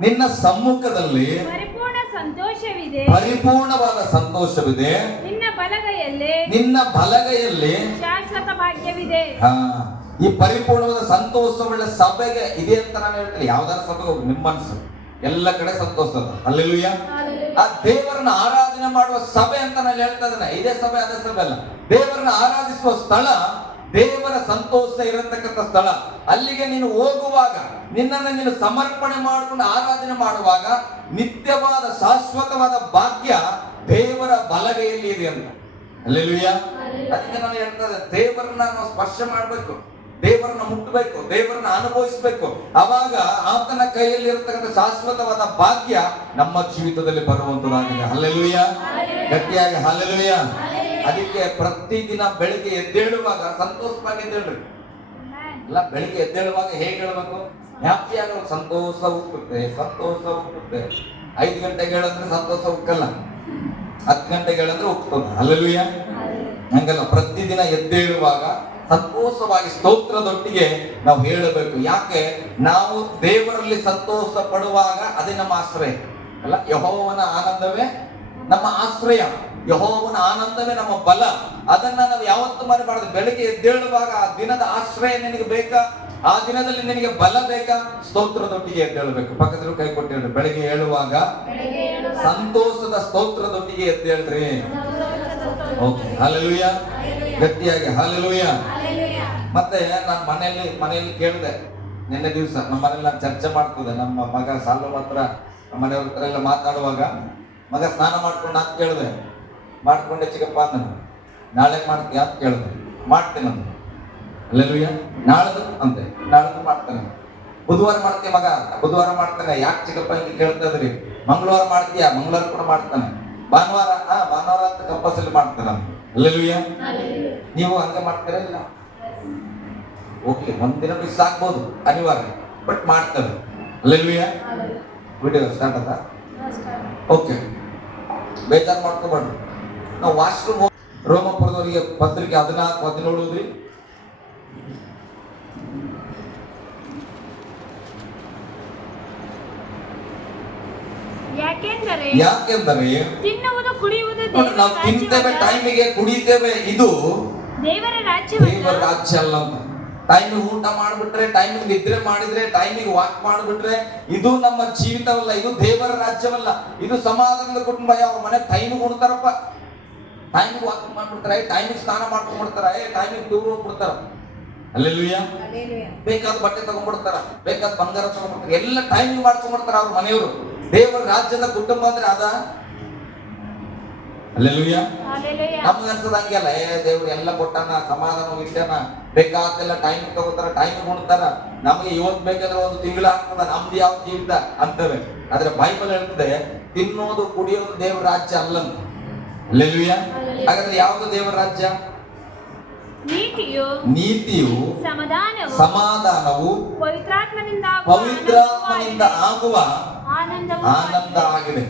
ನಿನ್ನ ಸಮ್ಮುಖದಲ್ಲಿ ಪರಿಪೂರ್ಣವಾದ ಸಂತೋಷವಿದೆ, ನಿನ್ನ ಬಲಗೈಯಲ್ಲಿ ಶಾಶ್ವತ ಭಾಗ್ಯವಿದೆ. ಈ ಪರಿಪೂರ್ಣವಾದ ಸಂತೋಷವುಳ್ಳ ಸಭೆಗೆ ಇದೆ ಅಂತ ನಾನು ಹೇಳ್ತೀನಿ. ಯಾವ್ದಾರ ಸಭೆಗೆ ಹೋಗಿ ನಿಮ್ಮ ಮನಸ್ಸು ಎಲ್ಲ ಕಡೆ ಸಂತೋಷ ಅದ. ಹಲ್ಲೆಲೂಯ್ಯ. ಆ ದೇವರನ್ನ ಆರಾಧನೆ ಮಾಡುವ ಸಭೆ ಅಂತ ನಾನು ಹೇಳ್ತಾ ಇದ್ದೇನೆ. ಇದೇ ಸಭೆ ಅದೇ ಸಭೆ ಅಲ್ಲ. ದೇವರನ್ನ ಆರಾಧಿಸುವ ಸ್ಥಳ, ದೇವರ ಸಂತೋಷ ಇರತಕ್ಕಂಥ ಸ್ಥಳ. ಅಲ್ಲಿಗೆ ನೀನು ಹೋಗುವಾಗ, ನಿನ್ನನ್ನು ನೀನು ಸಮರ್ಪಣೆ ಮಾಡಿಕೊಂಡು ಆರಾಧನೆ ಮಾಡುವಾಗ ನಿತ್ಯವಾದ ಶಾಶ್ವತವಾದ ಭಾಗ್ಯ ದೇವರ ಬಲಗೈಯಲ್ಲಿ ಇದೆ ಅಂತ. ಹಲ್ಲೆಲೂಯ್ಯ. ಅದಕ್ಕೆ ನಾನು ಹೇಳ್ತಾ ಇದ್ದೆ, ದೇವರನ್ನ ನಾವು ಸ್ಪರ್ಶ ಮಾಡಬೇಕು, ದೇವರನ್ನ ಮುಟ್ಟಬೇಕು, ದೇವರನ್ನ ಅನುಭವಿಸಬೇಕು. ಅವಾಗ ಆತನ ಕೈಯಲ್ಲಿ ಇರತಕ್ಕಂಥ ಶಾಶ್ವತವಾದ ಭಾಗ್ಯ ನಮ್ಮ ಜೀವಿತದಲ್ಲಿ ಬರುವಂತದ್ದಾಗಿದೆ. ಹಲ್ಲೆಲೂಯ್ಯ. ಗಟ್ಟಿಯಾಗಿ ಹಲ್ಲೆಲೂಯ್ಯ. ಅದಕ್ಕೆ ಪ್ರತಿದಿನ ಬೆಳಿಗ್ಗೆ ಎದ್ದೇಳುವಾಗ ಸಂತೋಷವಾಗಿ ಎದ್ದೇಳ್ರಿ. ಅಲ್ಲ, ಬೆಳಿಗ್ಗೆ ಎದ್ದೇಳುವಾಗ ಹೇಗೆ ಹೇಳ್ಬೇಕು? ಹ್ಯಾಪಿ ಆಗೋ ಸಂತೋಷ ಹುಟ್ಟುತ್ತೆ, ಸಂತೋಷ ಹುಟ್ಟುತ್ತೆ. 5 ಗಂಟೆಗೆ ಹೇಳಂದ್ರೆ ಸಂತೋಷ ಹುಟ್ಟಲ್ಲ, 10 ಗಂಟೆಗೆ ಹೇಳಂದ್ರೆ ಹುಟ್ಟುತ್ತದೆ. ಹಲ್ಲೆಲೂಯ್ಯ. ಹಂಗಲ್ಲ, ಪ್ರತಿದಿನ ಎದ್ದೇಳುವಾಗ ಸಂತೋಷವಾಗಿ ಸ್ತೋತ್ರದೊಟ್ಟಿಗೆ ನಾವು ಹೇಳಬೇಕು. ಯಾಕೆ? ನಾವು ದೇವರಲ್ಲಿ ಸಂತೋಷ ಪಡುವಾಗ ಅದೇ ನಮ್ಮ ಆಶ್ರಯ ಅಲ್ಲ. ಯೆಹೋವನ ಆನಂದವೇ ನಮ್ಮ ಆಶ್ರಯ, ಯೆಹೋವನ ಆನಂದವೇ ನಮ್ಮ ಬಲ. ಅದನ್ನ ನಾವು ಯಾವತ್ತೂ ಮರೆಯಬಾರದು. ಬೆಳಿಗ್ಗೆ ಎದ್ದೇಳುವಾಗ ಆ ದಿನದ ಆಶ್ರಯ ನಿನಗೆ ಬೇಕಾ? ಆ ದಿನದಲ್ಲಿ ನಿನಗೆ ಬಲ ಬೇಕಾ? ಸ್ತೋತ್ರದೊಟ್ಟಿಗೆ ಎದ್ದೇಳಬೇಕು. ಪಕ್ಕದಲ್ಲಿ ಕೈ ಕೊಟ್ಟು ಹೇಳ್ರಿ, ಬೆಳಿಗ್ಗೆ ಹೇಳುವಾಗ ಸಂತೋಷದ ಸ್ತೋತ್ರದೊಟ್ಟಿಗೆ ಎದ್ದೇಳ್ರಿ. ಓಕೆ, ಹಲ್ಲೆಲೂಯ್ಯ. ಗಟ್ಟಿಯಾಗಿ ಹಾಲೆಲೂಯ. ಮತ್ತೆ ನಾನು ಮನೆಯಲ್ಲಿ ಕೇಳಿದೆ ನಿನ್ನೆ ದಿವಸ, ನಮ್ಮ ಮನೇಲಿ ನಾನು ಚರ್ಚೆ ಮಾಡ್ತಿದ್ದೆ, ನಮ್ಮ ಮಗ ಸಾಲು ಹತ್ರ ನಮ್ಮ ಮನೆಯವ್ರ ಹತ್ರ ಎಲ್ಲ ಮಾತಾಡುವಾಗ, ಮಗ ಸ್ನಾನ ಮಾಡ್ಕೊಂಡು ಅಂತ ಕೇಳಿದೆ, ಮಾಡ್ಕೊಂಡೆ ಚಿಕ್ಕಪ್ಪ ಅಂದನು. ನಾಳೆ ಮಾಡ್ತೀಯ ಅಂತ ಕೇಳಿದೆ, ಮಾಡ್ತೇನೆ ಅಂದ. ಅಲ್ಲೆಲೂಯ. ನಾಳದು ಅಂತೆ, ನಾಳದು ಮಾಡ್ತಾನೆ. ಬುಧವಾರ ಮಾಡ್ತೀಯ ಮಗ? ಬುಧವಾರ ಮಾಡ್ತಾನೆ. ಯಾಕೆ ಚಿಕ್ಕಪ್ಪ ಹಿಂಗೆ ಕೇಳ್ತಾ ಇದ್ರಿ? ಮಂಗಳವಾರ ಮಾಡ್ತೀಯಾ? ಮಂಗಳವಾರ ಕೂಡ ಮಾಡ್ತಾನೆ. ಭಾನುವಾರ ಭಾನುವಾರ ಅಂತ ಕಂಪಲ್ಸರಿ ಮಾಡ್ತಾನೆ. ಅಲ್ಲೆಲೂಯ. ನೀವು ಹಂಗೆ ಮಾಡ್ತೀರಾ? ಇಲ್ಲ, ಓಕೆ, ಒಂದಿನ ಮಿಸ್ ಆಗ್ಬೋದು, ಅನಿವಾರ್ಯ, ಬಟ್ ಮಾಡ್ತಾರೆ. ಅಲ್ಲೆಲೂಯ. ವಿಡಿಯೋ ಸ್ಟಾರ್ಟ್ ಅದ? ಓಕೆ, ಬೇಜಾರು ಮಾಡ್ಕೋಬಾರ್ದು. ನಾವು ವಾಶ್ರೂಮ್ ರೋಮಪುರದವರಿಗೆ ಪತ್ರಿಕೆ 14-17 ಓದ್ರಿ. ಯಾಕೆಂದರೆ ತಿನ್ನುವುದು ಕುಡಿಯುವುದು ನಾವು ತಿಂತೇವೆ, ಟೈಮಿಗೆ ಕುಡಿತೇವೆ, ಇದು ದೇವರ ರಾಜ್ಯ ಅಲ್ಲ ಅಂತ. ಟೈಮಿಗೆ ಊಟ ಮಾಡ್ಬಿಟ್ರೆ, ಟೈಮಿಗೆ ನಿದ್ರೆ ಮಾಡಿದ್ರೆ, ಟೈಮಿಗೆ ವಾಕ್ ಮಾಡ್ಬಿಟ್ರೆ ಇದು ನಮ್ಮ ಜೀವಿತವಲ್ಲ, ಇದು ದೇವರ ರಾಜ್ಯವಲ್ಲ. ಇದು ಸಮಾಧಾನದ ಕುಟುಂಬ. ಅವ್ರ ಮನೆ ಟೈಮಿಗೆ ಉಣ್ತಾರಪ್ಪ, ಟೈಮಿಗೆ ವಾಕ್ ಮಾಡ್ಬಿಡ್ತಾರೆ, ಟೈಮಿಗೆ ಸ್ನಾನ ಮಾಡ್ಕೊಂಡ್ಬಿಡ್ತಾರ, ಟೈಮಿಗೆ ಟೂರ್ ಹೋಗ್ಬಿಡ್ತಾರ. ಅಲ್ಲೆಲೂಯ. ಬೇಕಾದ ಬಟ್ಟೆ ತಗೊಂಡ್ಬಿಡ್ತಾರ, ಬೇಕಾದ ಬಂಗಾರ ತಗೊಂಡ್ಬಿಡ್ತಾರ, ಎಲ್ಲ ಟೈಮಿಂಗ್ ಮಾಡ್ಕೊಂಡ್ಬಿಡ್ತಾರ ಅವ್ರ ಮನೆಯವರು. ದೇವರ ರಾಜ್ಯದ ಕುಟುಂಬ ಅಂದ್ರೆ ಅದ? ಅಲ್ಲೆಲೂಯ. ನಮ್ಗೆ ಅನ್ಸದ ಹಂಗೆ ಅಲ್ಲ, ದೇವ್ರು ಎಲ್ಲ ಕೊಟ್ಟಾನ, ಸಮಾಧಾನ ಇಟ್ಟಾನ, ಬೇಕಾದೆಲ್ಲ ಟೈಮಿಗೆ ತಗೋತಾರ, ಟೈಮಿಗೆ ಉಣ್ತಾರ. ನಮಗೆ ಇವತ್ತು ಬೇಕಾದ್ರೆ ಒಂದು ತಿಂಗಳ ಆಗ್ತದ, ನಮ್ದು ಯಾವ ಜೀವಿತ ಅಂತವೆ. ಆದ್ರೆ ಬೈಬಲ್ ಹೇಳ್ತದೆ ತಿನ್ನೋದು ಕುಡಿಯೋದು ದೇವರ ರಾಜ್ಯ ಅಲ್ಲಂತ. ಅಲ್ಲೆಲೂಯ. ಹಾಗಾದ್ರೆ ಯಾವುದು ದೇವರ ರಾಜ್ಯ? ನೀತಿಯು ಸಮಾಧಾನವು ಪವಿತ್ರಾತ್ಮನಿಂದ ಆಗುವ ಆನಂದ ಆಗಿದೆ.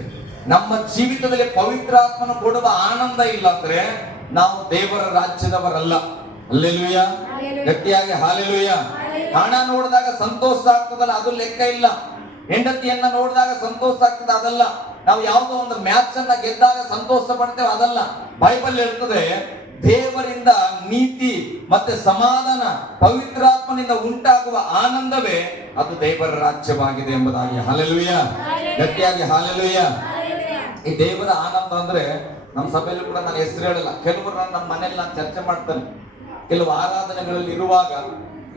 ನಮ್ಮ ಜೀವಿತದಲ್ಲಿ ಪವಿತ್ರಾತ್ಮನ ಕೊಡುವ ಆನಂದ ಇಲ್ಲ ಅಂದ್ರೆ ನಾವು ದೇವರ ರಾಜ್ಯದವರಲ್ಲ. ಅಲ್ಲೆಲೂಯ. ಗಟ್ಟಿಯಾಗಿ ಹಾಲೆಲೂಯ. ಹಣ ನೋಡಿದಾಗ ಸಂತೋಷ ಆಗ್ತದಲ್ಲ, ಅದು ಲೆಕ್ಕ ಇಲ್ಲ. ಹೆಂಡತಿಯನ್ನ ನೋಡಿದಾಗ ಸಂತೋಷ ಆಗ್ತದೆ, ಅದಲ್ಲ. ನಾವು ಯಾವುದೋ ಒಂದು ಮ್ಯಾಚ್ ಅನ್ನ ಗೆದ್ದಾಗ ಸಂತೋಷ ಪಡ್ತೇವೆ, ಅದಲ್ಲ. ಬೈಬಲ್ ಹೇಳ್ತದೆ ದೇವರಿಂದ ನೀತಿ ಮತ್ತೆ ಸಮಾಧಾನ, ಪವಿತ್ರಾತ್ಮನಿಂದ ಉಂಟಾಗುವ ಆನಂದವೇ ಅದು ದೇವರ ರಾಜ್ಯವಾಗಿದೆ ಎಂಬುದಾಗಿ. ಹಾಲೆಲೂಯ. ಗಟ್ಟಿಯಾಗಿ ಹಾಲೆಲೂಯ. ಈ ದೇವರ ಆನಂದ ಅಂದ್ರೆ ನಮ್ಮ ಸಭೆಯಲ್ಲಿ ಕೂಡ ನಾನು ಹೆಸರು ಹೇಳಲ್ಲ. ಕೆಲವರು ನಮ್ಮ ಮನೆಯಲ್ಲಿ ನಾನು ಚರ್ಚೆ ಮಾಡ್ತೇನೆ. ಕೆಲವು ಆರಾಧನೆಗಳಲ್ಲಿ ಇರುವಾಗ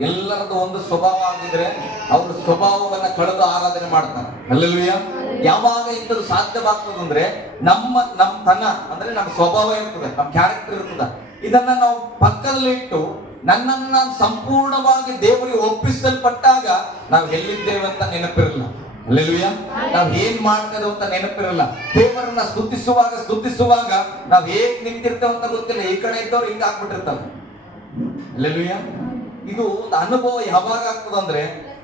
ಎಲ್ಲರದ್ದು ಒಂದು ಸ್ವಭಾವ ಆಗಿದ್ರೆ ಅವ್ರ ಸ್ವಭಾವವನ್ನ ಕಳೆದು ಆರಾಧನೆ ಮಾಡ್ತಾರೆ. ಅಲ್ಲೆಲೂಯ. ಯಾವಾಗ ಇಂಥದ್ದು ಸಾಧ್ಯವಾಗ್ತದಂದ್ರೆ ನಮ್ಮ ತನ ಅಂದ್ರೆ ನಮ್ಮ ಸ್ವಭಾವ ಇರ್ತದೆ, ನಮ್ಮ ಕ್ಯಾರೆಕ್ಟರ್ ಇರ್ತದೆ. ಇದನ್ನ ನಾವು ಪಕ್ಕದಲ್ಲಿ ಇಟ್ಟು ನನ್ನನ್ನು ನಾನು ಸಂಪೂರ್ಣವಾಗಿ ದೇವರಿಗೆ ಒಪ್ಪಿಸಲ್ಪಟ್ಟಾಗ ನಾವು ಎಲ್ಲಿದ್ದೇವೆ ಅಂತ ನೆನಪಿರಲ್ಲ. ಅಲ್ಲೆಲೂಯ. ನಾವ್ ಏನ್ ಮಾಡ್ತೇವೆ ಅಂತ ನೆನಪಿರಲ್ಲ. ದೇವರನ್ನ ಸ್ತುತಿಸುವಾಗ ನಾವ್ ಹೇಗ್ ನಿಂತಿರ್ತೇವೆ ಅಂತ ಗೊತ್ತಿಲ್ಲ. ಈ ಕಡೆ ಇದ್ದವ್ರು ಹಿಂಗ ಆಗ್ಬಿಟ್ಟಿರ್ತಾವೆ. ಅಲ್ಲೆಲೂಯ. ಇದು ಒಂದು ಅನುಭವ ಯಾವಾಗ ಆಗ್ತದಂದ್ರೆ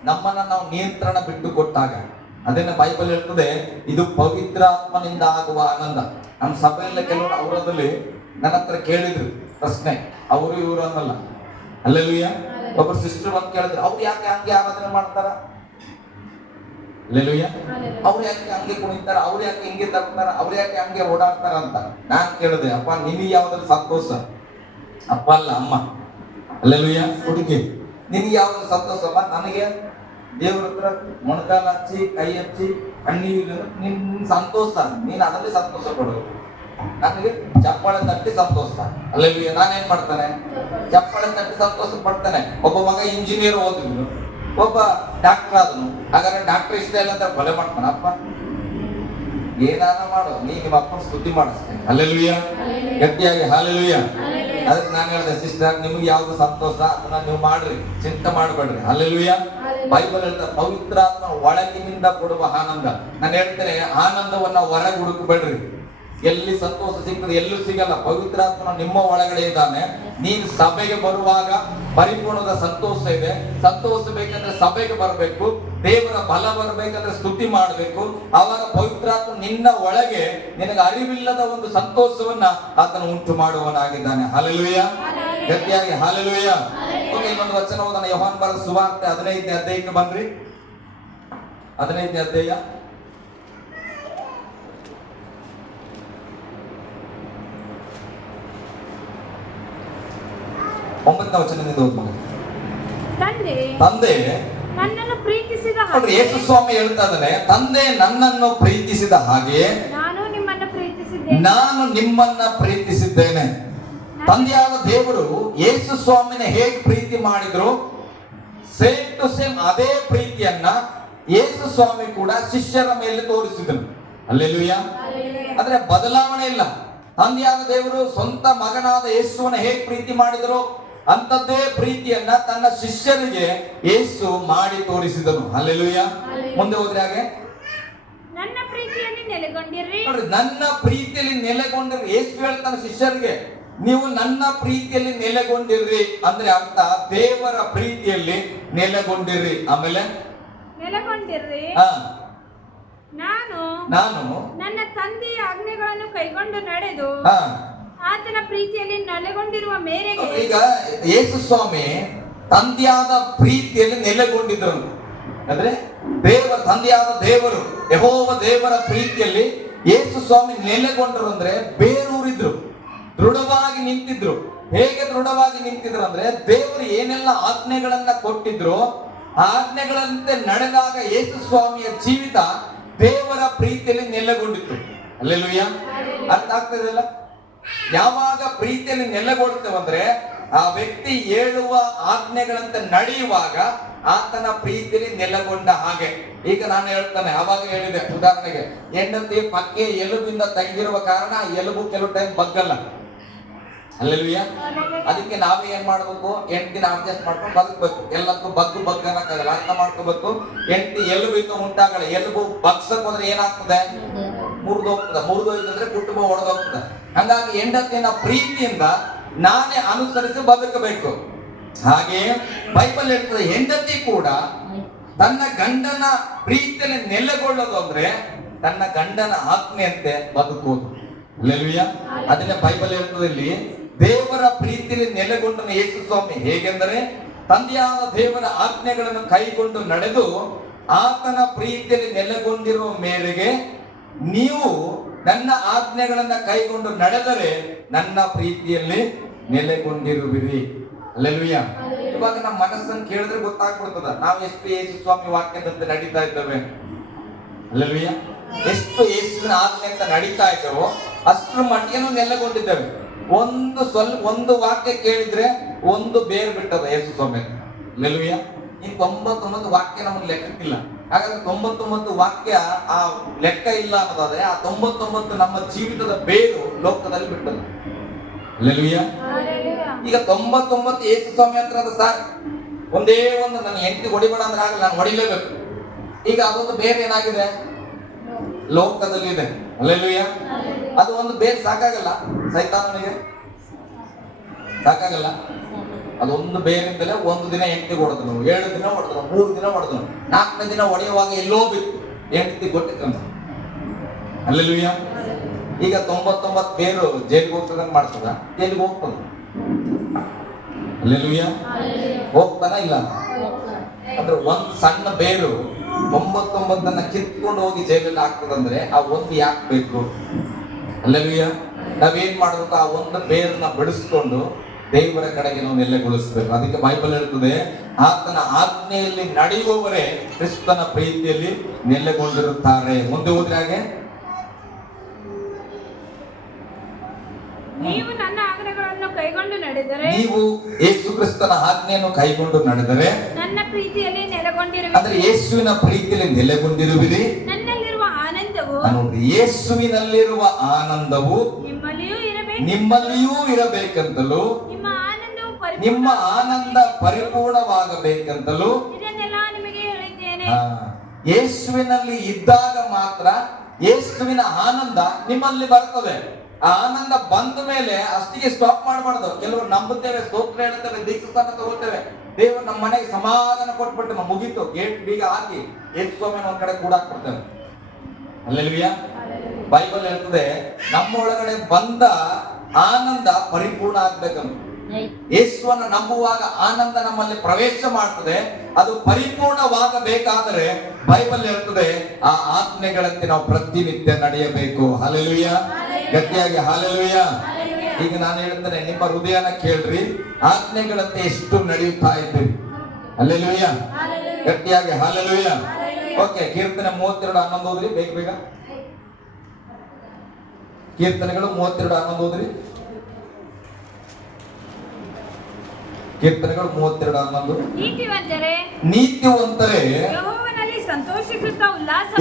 ನಮ್ಮನ್ನ ನಾವು ನಿಯಂತ್ರಣ ಬಿಟ್ಟು ಕೊಟ್ಟಾಗ. ಅದನ್ನ ಬೈಬಲ್ ಹೇಳ್ತದೆ ಇದು ಪವಿತ್ರಾತ್ಮನಿಂದ ಆಗುವ ಆನಂದ. ನಮ್ಮ ಸಭೆಯಲ್ಲಿ ಕೆಲವರು ಅವರದಲ್ಲಿ ನನ್ನ ಹತ್ರ ಕೇಳಿದ್ರು ಪ್ರಶ್ನೆ, ಅವರು ಇವರು ಅನ್ನಲ್ಲ. ಅಲ್ಲೆಲೂಯ. ಒಬ್ಬರು ಸಿಸ್ಟರ್ ಬಂದು ಕೇಳಿದ್ರು, ಅವ್ರು ಯಾಕೆ ಹಂಗೆ ಆರಾಧನೆ ಮಾಡ್ತಾರ? ಅಲ್ಲೆಲೂಯ. ಅವ್ರು ಯಾಕೆ ಹಂಗೆ ಕುಣಿತಾರ? ಅವ್ರು ಯಾಕೆ ಹಿಂಗೆ ತರ್ತಾರ? ಅವ್ರು ಯಾಕೆ ಹಂಗೆ ಓಡಾಡ್ತಾರ ಅಂತ ನಾನ್ ಕೇಳಿದೆ. ಅಪ್ಪ ನಿನಗೆ ಯಾವ್ದ್ರಲ್ಲಿ ಸಂತೋಷ? ಅಪ್ಪ ಅಲ್ಲ, ಅಮ್ಮ. ಅಲ್ಲೆಲೂಯ. ಹುಡುಗಿ, ನಿನಗೆ ಯಾವ್ದು ಸಂತೋಷಪ್ಪ? ನನಗೆ ದೇವ್ರ ಹತ್ರ ಮೊಣಕಾಲ ಹಚ್ಚಿ ಕೈ ಹಚ್ಚಿ ಕಣ್ಣೀರು ನಿನ್ ಸಂತೋಷ, ನೀನ್ ಅದರಲ್ಲಿ ಸಂತೋಷ ಪಡೋದು. ನನಗೆ ಚಪ್ಪಾಳೆ ತಟ್ಟಿ ಸಂತೋಷ. ಅಲ್ಲೆಲೂಯ. ನಾನೇನ್ ಮಾಡ್ತಾನೆ? ಚಪ್ಪಾಳೆ ತಟ್ಟಿ ಸಂತೋಷ ಪಡ್ತಾನೆ. ಒಬ್ಬ ಮಗ ಇಂಜಿನಿಯರ್ ಓದಿದ್ರು, ಒಬ್ಬ ಡಾಕ್ಟರ್ ಆದನು. ಹಾಗಾದ್ರೆ ಡಾಕ್ಟರ್ ಇಷ್ಟ ಇಲ್ಲ ಅಂತ ಕೊಲೆ ಮಾಡ್ತಾನ? ಅಪ್ಪ ಏನಾನ ಮಾಡು, ನಿಮ್ಮ ಅಪ್ಪನ ಸ್ತುತಿ ಮಾಡಿಸ್ತೇನೆ. ಅಲ್ಲೆಲೂಯ. ಗಟ್ಟಿಯಾಗಿ ಹಾಲೆಲೂಯ. ಅದಕ್ಕೆ ನಾನು ಹೇಳಿದೆ, ಸಿಸ್ಟರ್ ನಿಮ್ಗೆ ಯಾವ್ದು ಸಂತೋಷ ಅದನ್ನ ನೀವು ಮಾಡ್ರಿ, ಚಿಂತೆ ಮಾಡಬೇಡ್ರಿ. ಅಲ್ಲೆಲೂಯ. ಬೈಬಲ್ ಹೇಳ್ತಾರೆ ಪವಿತ್ರಾತ್ಮ ಒಳಗಿನಿಂದ ಕೊಡುವ ಆನಂದ. ನಾನು ಹೇಳ್ತೇನೆ, ಆನಂದವನ್ನ ಹೊರಗೆ ಹುಡುಕಬೇಡ್ರಿ. ಎಲ್ಲಿ ಸಂತೋಷ ಸಿಗ್ತದೆ, ಎಲ್ಲೂ ಸಿಗಲ್ಲ. ಪವಿತ್ರಾತ್ಮನ ನಿಮ್ಮ ಒಳಗಡೆ ಇದ್ದಾನೆ. ನೀನ್ ಸಭೆಗೆ ಬರುವಾಗ ಪರಿಪೂರ್ಣದ ಸಂತೋಷ ಇದೆ. ಸಂತೋಷ ಬೇಕಂದ್ರೆ ಸಭೆಗೆ ಬರಬೇಕು. ದೇವರ ಬಲ ಬರಬೇಕಂದ್ರೆ ಸ್ತುತಿ ಮಾಡಬೇಕು. ಆವಾಗ ಪವಿತ್ರಾತ್ಮ ನಿನ್ನ ಒಳಗೆ ನಿನಗೆ ಅರಿವಿಲ್ಲದ ಒಂದು ಸಂತೋಷವನ್ನ ಆತನು ಉಂಟು ಮಾಡುವನಾಗಿದ್ದಾನೆ. ಹಾಲೆಲೂಯ. ಗಟ್ಟಿಯಾಗಿ ಹಾಲೆಲೂಯ. ಓಕೆ, ಇನ್ನೊಂದು ವಚನ ಓದೋಣ. ಯೋಹಾನ ಬರೆದ ಸುವಾರ್ತೆ 15ನೇ ಅಧ್ಯಾಯಕ್ಕೆ ಬನ್ರಿ. 15ನೇ ಅಧ್ಯಾಯ 9ನೇ ವಚನದಿಂದ ಓದ್ಬೋದು. ತಂದೆ ನನ್ನನ್ನು ಪ್ರೀತಿಸಿದ ಹಾಗೆ, ಯೇಸು ಸ್ವಾಮಿ ಹೇಳ್ತಾ ಇದ್ದಾನೆ, ತಂದೆ ನನ್ನನ್ನು ಪ್ರೀತಿಸಿದ ಹಾಗೆ ನಾನು ನಿಮ್ಮನ್ನ ಪ್ರೀತಿಸಿದ್ದೇನೆ. ತಂದೆಯಾದ ದೇವರು ಯೇಸು ಸ್ವಾಮಿನ ಹೇಗೆ ಪ್ರೀತಿ ಮಾಡಿದ್ರು, ಸೇಮ್ ಟು ಸೇಮ್ ಅದೇ ಪ್ರೀತಿಯನ್ನ ಯೇಸು ಸ್ವಾಮಿ ಕೂಡ ಶಿಷ್ಯರ ಮೇಲೆ ತೋರಿಸಿದನು. ಹಲ್ಲೆಲೂಯಾ. ಆದ್ರೆ ಬದಲಾವಣೆ ಇಲ್ಲ. ತಂದೆಯಾದ ದೇವರು ಸ್ವಂತ ಮಗನಾದ ಯೇಸುವನ್ನ ಹೇಗೆ ಪ್ರೀತಿ ಮಾಡಿದ್ರು ಅಂತದ್ದೇ ಪ್ರೀತಿಯನ್ನ ತನ್ನ ಶಿಷ್ಯರಿಗೆ ಯೇಸು ಮಾಡಿ ತೋರಿಸಿದನು. ಹಲ್ಲೆಲೂಯಾ. ಮುಂದೆ ಹೋದ್ರೆ ಹಾಗೆ ನನ್ನ ಪ್ರೀತಿಯಲ್ಲಿ ನೆಲೆಗೊಂಡಿರ್ರಿ. ನೋಡ್ರಿ, ನನ್ನ ಪ್ರೀತಿಯಲ್ಲಿ ನೆಲೆಗೊಂಡಿರ್ರಿ. ಯೇಸು ಹೇಳ್ತಾನೆ ಶಿಷ್ಯರಿಗೆ, ನೀವು ನನ್ನ ಪ್ರೀತಿಯಲ್ಲಿ ನೆಲೆಗೊಂಡಿರ್ರಿ ಅಂದ್ರೆ ಅರ್ಥ ದೇವರ ಪ್ರೀತಿಯಲ್ಲಿ ನೆಲೆಗೊಂಡಿರ್ರಿ. ಆಮೇಲೆ ನೆಲೆಗೊಂಡಿರ್ರಿ. ನಾನು ನನ್ನ ತಂದೆಯ ಆಜ್ಞೆಗಳನ್ನು ಕೈಗೊಂಡು ನಡೆದು ಆತನ ಪ್ರೀತಿಯಲ್ಲಿ ನೆಲೆಗೊಂಡಿರುವ ಮೇರೆಗೆ. ಈಗ ಯೇಸು ಸ್ವಾಮಿ ತಂದೆಯಾದ ಪ್ರೀತಿಯಲ್ಲಿ ನೆಲೆಗೊಂಡಿದ್ರು ಅಂದ್ರೆ ತಂದೆಯಾದ ದೇವರು ಯೆಹೋವ ದೇವರ ಪ್ರೀತಿಯಲ್ಲಿ ಯೇಸು ಸ್ವಾಮಿ ನೆಲೆಗೊಂಡರು ಅಂದ್ರೆ ಬೇರೂರಿದ್ರು, ದೃಢವಾಗಿ ನಿಂತಿದ್ರು. ಹೇಗೆ ದೃಢವಾಗಿ ನಿಂತಿದ್ರು ಅಂದ್ರೆ ದೇವರು ಏನೆಲ್ಲ ಆಜ್ಞೆಗಳನ್ನ ಕೊಟ್ಟಿದ್ರು ಆಜ್ಞೆಗಳಂತೆ ನಡೆದಾಗ ಯೇಸು ಸ್ವಾಮಿಯ ಜೀವಿತ ದೇವರ ಪ್ರೀತಿಯಲ್ಲಿ ನೆಲೆಗೊಂಡಿತ್ತು. ಹಲ್ಲೆಲೂಯಾ. ಅರ್ಥ ಆಗ್ತದಲ್ಲ? ಯಾವಾಗ ಪ್ರೀತಿಯಲ್ಲಿ ನೆಲೆಗೊಳ್ತೇವಂದ್ರೆ ಆ ವ್ಯಕ್ತಿ ಹೇಳುವ ಆಜ್ಞೆಗಳಂತೆ ನಡೆಯುವಾಗ ಆತನ ಪ್ರೀತಿಯಲ್ಲಿ ನೆಲೆಗೊಂಡ ಹಾಗೆ. ಈಗ ನಾನು ಹೇಳ್ತಾನೆ, ಅವಾಗ ಹೇಳಿದೆ ಉದಾಹರಣೆಗೆ, ಹೆಂಡತಿ ಪಕ್ಕೆ ಎಲುಬಿಂದ ತೆಗೆದಿರುವ ಕಾರಣ ಎಲುಬು ಕೆಲವು ಟೈಮ್ ಬಗ್ಗಲ್ಲ. ಹಲ್ಲೆಲೂಯಾ. ಅದಕ್ಕೆ ನಾವೇ ಏನ್ ಮಾಡ್ಬೇಕು, ಹೆಂಡತಿನ ಅಡ್ಜಸ್ಟ್ ಮಾಡ್ಕೊಂಡು ಬದುಕಬೇಕು. ಎಲ್ಲಕ್ಕೂ ಬಗ್ಗು ಅನ್ನಕ್ಕಾಗಲ್ಲ, ಅರ್ಥ ಮಾಡ್ಕೋಬೇಕು. ಹೆಂಡತಿ ಎಲುಬಿಂದ ಉಂಟಾಗಲ್ಲ. ಎಲುಬು ಬಗ್ಸಕ್ ಹೋದ್ರೆ ಏನಾಗ್ತದೆ, ಮುರಿದೋಯ್ತಂದ್ರೆ ಕುಟುಂಬ ಒಡೆದೋಗ್ತದೆ. ಹಂಗಾಗಿ ಹೆಂಡತಿನ ಪ್ರೀತಿಯಿಂದ ನಾನೇ ಅನುಸರಿಸಿ ಬದುಕಬೇಕು. ಹಾಗೆ ಬೈಬಲ್ ಹೇಳ್ತದೆ, ಹೆಂಡತಿ ಕೂಡ ತನ್ನ ಗಂಡನ ಪ್ರೀತಿಯಲ್ಲಿ ನೆಲೆಗೊಳ್ಳೋದು ಅಂದ್ರೆ ತನ್ನ ಗಂಡನ ಆಜ್ಞೆಯಂತೆ ಬದುಕೋದು. ಹಲ್ಲೆಲೂಯಾ. ಅದನ್ನ ಬೈಬಲ್ ಹೇಳ್ತದೆ ಇಲ್ಲಿ, ದೇವರ ಪ್ರೀತಿಯಲ್ಲಿ ನೆಲೆಗೊಂಡನ ಯೇಸು ಸ್ವಾಮಿ ಹೇಗೆಂದರೆ ತಂದೆಯಾದ ದೇವರ ಆಜ್ಞೆಗಳನ್ನು ಕೈಗೊಂಡು ನಡೆದು ಆತನ ಪ್ರೀತಿಯಲ್ಲಿ ನೆಲೆಗೊಂಡಿರುವ ಮೇರೆಗೆ ನೀವು ನನ್ನ ಆಜ್ಞೆಗಳನ್ನ ಕೈಗೊಂಡು ನಡೆದರೆ ನನ್ನ ಪ್ರೀತಿಯಲ್ಲಿ ನೆಲೆಗೊಂಡಿರುವಿರಿ. ಹಲ್ಲೆಲೂಯಾ. ಇವಾಗ ನಮ್ಮ ಮನಸ್ಸನ್ನು ಕೇಳಿದ್ರೆ ಗೊತ್ತಾಗ್ಬಿಡ್ತದ ನಾವು ಎಷ್ಟು ಯೇಸು ಸ್ವಾಮಿ ವಾಕ್ಯದಂತೆ ನಡೀತಾ ಇದ್ದೇವೆ. ಹಲ್ಲೆಲೂಯಾ. ಎಷ್ಟು ಯೇಸುವಿನ ಆಜ್ಞೆ ಅಂತ ನಡೀತಾ ಇದ್ದೇವೋ ಅಷ್ಟರ ಮಟ್ಟಿಗೆ ನೆಲೆಗೊಂಡಿದ್ದೇವೆ. ಒಂದು ವಾಕ್ಯ ಕೇಳಿದ್ರೆ ಒಂದು ಬೇರು ಬಿಟ್ಟದ ಯೇಸು ಸ್ವಾಮಿ. ಹಲ್ಲೆಲೂಯಾ. ಈ 99 ವಾಕ್ಯ ನಮಗೆ ಲೆಕ್ಕಕ್ಕಿಲ್ಲ. ಹಾಗಾದ್ರೆ 99 ವಾಕ್ಯ ಆ ಲೆಕ್ಕ ಇಲ್ಲ ಅನ್ನೋದಾದ್ರೆ ಆ 99 ನಮ್ಮ ಜೀವಿತದ ಬೇರು ಲೋಕದಲ್ಲಿ ಬಿಟ್ಟದು. ಹಲ್ಲೆಲೂಯಾ. ಈಗ 99 ಯೇಸು ಸ್ವಾಮಿ ಹತ್ರ ಅದು ಸಾಕು. ಒಂದೇ ಒಂದು ನನ್ನ ಹೆಂಡತಿ ಹೊಡಿಬೇಡ ಅಂದ್ರೆ ಆಗಲ್ಲ, ನಾನು ಹೊಡಿಲೇಬೇಕು. ಈಗ ಅದೊಂದು ಬೇರೆ ಏನಾಗಿದೆ ಲೋಕದಲ್ಲಿ ಇದೆ. ಹಲ್ಲೆಲೂಯಾ. ಅದು ಒಂದು ಬೇರೆ ಸಾಕಾಗಲ್ಲ, ಸೈತಾನನಿಗೆ ಸಾಕಾಗಲ್ಲ. ಅದೊಂದು ಬೇರಿಂದಲೇ ಒಂದು ದಿನ ಹೆಂಡತಿ ಹೊಡೆದನು, 7 ದಿನ ಹೊಡೆದನು, 3 ದಿನ ಹೊಡೆದನು, 4ನೇ ದಿನ ಹೊಡೆಯುವಾಗ ಎಲ್ಲೋ ಬಿತ್ತು, ಹೆಂಡತಿ ಗೊತ್ತಿತ್ತಂತ. ಹಲ್ಲೆಲೂಯಾ. ಈಗ 99 ಬೇರು ಜೈಲಿಗೆ ಹೋಗ್ತದಂಗೆ ಮಾಡ್ತದ, ಜೈಲಿಗೆ ಹೋಗ್ತದ. ಹಲ್ಲೆಲೂಯಾ. ಹೋಗ್ತಾನ ಇಲ್ಲ ಅಂದ್ರೆ ಒಂದು ಸಣ್ಣ ಬೇರು 99 ಕಿತ್ಕೊಂಡು ಹೋಗಿ ಜೈಲಲ್ಲಿ ಹಾಕ್ತದಂದ್ರೆ ಆ ಒಂದು ಯಾಕೆ ಬೇಕು? ಹಲ್ಲೆಲೂಯಾ. ನಾವೇನ್ ಮಾಡ್ಬೇಕು, ಆ ಒಂದು ಬೇರನ್ನ ಬಿಡಿಸ್ಕೊಂಡು ದೇವರ ಕಡೆಗೆ ನಾವು ನೆಲೆಗೊಳಿಸಬೇಕು. ಅದಕ್ಕೆ ಬೈಬಲ್ ಹೇಳ್ತದೆ, ಆತನ ಆಜ್ಞೆಯಲ್ಲಿ ನಡೆಯುವವರೇ ಕ್ರಿಸ್ತನ ಪ್ರೀತಿಯಲ್ಲಿ ನೆಲೆಗೊಂಡಿರುತ್ತಾರೆ. ಮುಂದೆ ಹೋದ್ರೆ ಹಾಗೆ, ನೀವು ನನ್ನ ಆಜ್ಞೆಗಳನ್ನು ಕೈಗೊಂಡು ನಡೆದರೆ, ನೀವು ಯೇಸು ಕ್ರಿಸ್ತನ ಆಜ್ಞೆಯನ್ನು ಕೈಗೊಂಡು ನಡೆದರೆ ನನ್ನ ಪ್ರೀತಿಯಲ್ಲಿ ನೆಲೆಗೊಂಡಿರುವಿರಿ. ಅಂದ್ರೆ ಯೇಸುವಿನ ಪ್ರೀತಿಯಲ್ಲಿ ನೆಲೆಗೊಂಡಿರುವಿರಿ. ನನ್ನಲ್ಲಿರುವ ಆನಂದವು, ನೋಡಿ, ಯೇಸುವಿನಲ್ಲಿರುವ ಆನಂದವು ನಿಮ್ಮಲ್ಲಿಯೂ ಇರಬೇಕಂತಲೂ ನಿಮ್ಮ ಆನಂದ ಪರಿಪೂರ್ಣವಾಗಬೇಕಂತಲೂ ಇದನ್ನೆಲ್ಲ ನಿಮಗೆ ಹೇಳಿದ್ದೇನೆ. ಯೇಸುವಿನಲ್ಲಿ ಇದ್ದಾಗ ಮಾತ್ರ ಯೇಸುವಿನ ಆನಂದ ನಿಮ್ಮಲ್ಲಿ ಬರ್ತದೆ. ಆ ಆನಂದ ಬಂದ ಮೇಲೆ ಅಷ್ಟಿಗೆ ಸ್ಟಾಪ್ ಮಾಡಬಾರ್ದು. ಕೆಲವರು ನಂಬುತ್ತೇವೆ, ಸ್ತೋತ್ರ ಹೇಳ್ತೇವೆ, ದೀಕ್ಷಾಸ್ನಾನ ತಗೋತೇವೆ, ದೇವರು ನಮ್ಮ ಮನೆಗೆ ಸಮಾಧಾನ ಕೊಟ್ಬಿಟ್ಟು ನಾವು ಮುಗೀತು, ಗೇಟ್ ಬೀಗ ಹಾಕಿ ಯೇಸು ಸ್ವಾಮಿನ ಒಂದ್ ಕಡೆ ಕೂಡಾಕ್ಬಿಡ್ತೇವೆ. ಹಲ್ಲೆಲೂಯಾ. ಬೈಬಲ್ ಹೇಳ್ತದೆ, ನಮ್ಮ ಒಳಗಡೆ ಬಂದ ಆನಂದ ಪರಿಪೂರ್ಣ ಆಗ್ಬೇಕಂತ. ಯೇಸುವನ್ನು ನಂಬುವಾಗ ಆನಂದ ನಮ್ಮಲ್ಲಿ ಪ್ರವೇಶ ಮಾಡ್ತದೆ. ಅದು ಪರಿಪೂರ್ಣವಾಗಬೇಕಾದರೆ ಬೈಬಲ್ ಹೇಳ್ತದೆ, ಆ ಆಜ್ಞೆಗಳಂತೆ ನಾವು ಪ್ರತಿನಿತ್ಯ ನಡೆಯಬೇಕು. ಹಲ್ಲೆಲೂಯಾ. ಗಟ್ಟಿಯಾಗಿ ಹಲ್ಲೆಲೂಯಾ. ಈಗ ನಾನು ಹೇಳ್ತೇನೆ, ನಿಮ್ಮ ಹೃದಯನ ಕೇಳ್ರಿ, ಆಜ್ಞೆಗಳಂತೆ ಎಷ್ಟು ನಡೆಯುತ್ತಾ ಇದ್ದೀರಿ? ಹಲ್ಲೆಲೂಯಾ. ಗಟ್ಟಿಯಾಗಿ ಹಲ್ಲೆಲೂಯಾ. ಓಕೆ, ಕೀರ್ತನೆ 32:11 ಓದ್ರಿ, ಬೇಗ. ಕೀರ್ತನೆಗಳು 32:11 ಓದ್ರಿ. ಕೀರ್ತನೆಗಳು 32:11. ನೀತಿವಂತರೇ ನೀತಿವಂತರೇ ಯೆಹೋವನಲ್ಲಿ ಸಂತೋಷಿಸುತ್ತಾ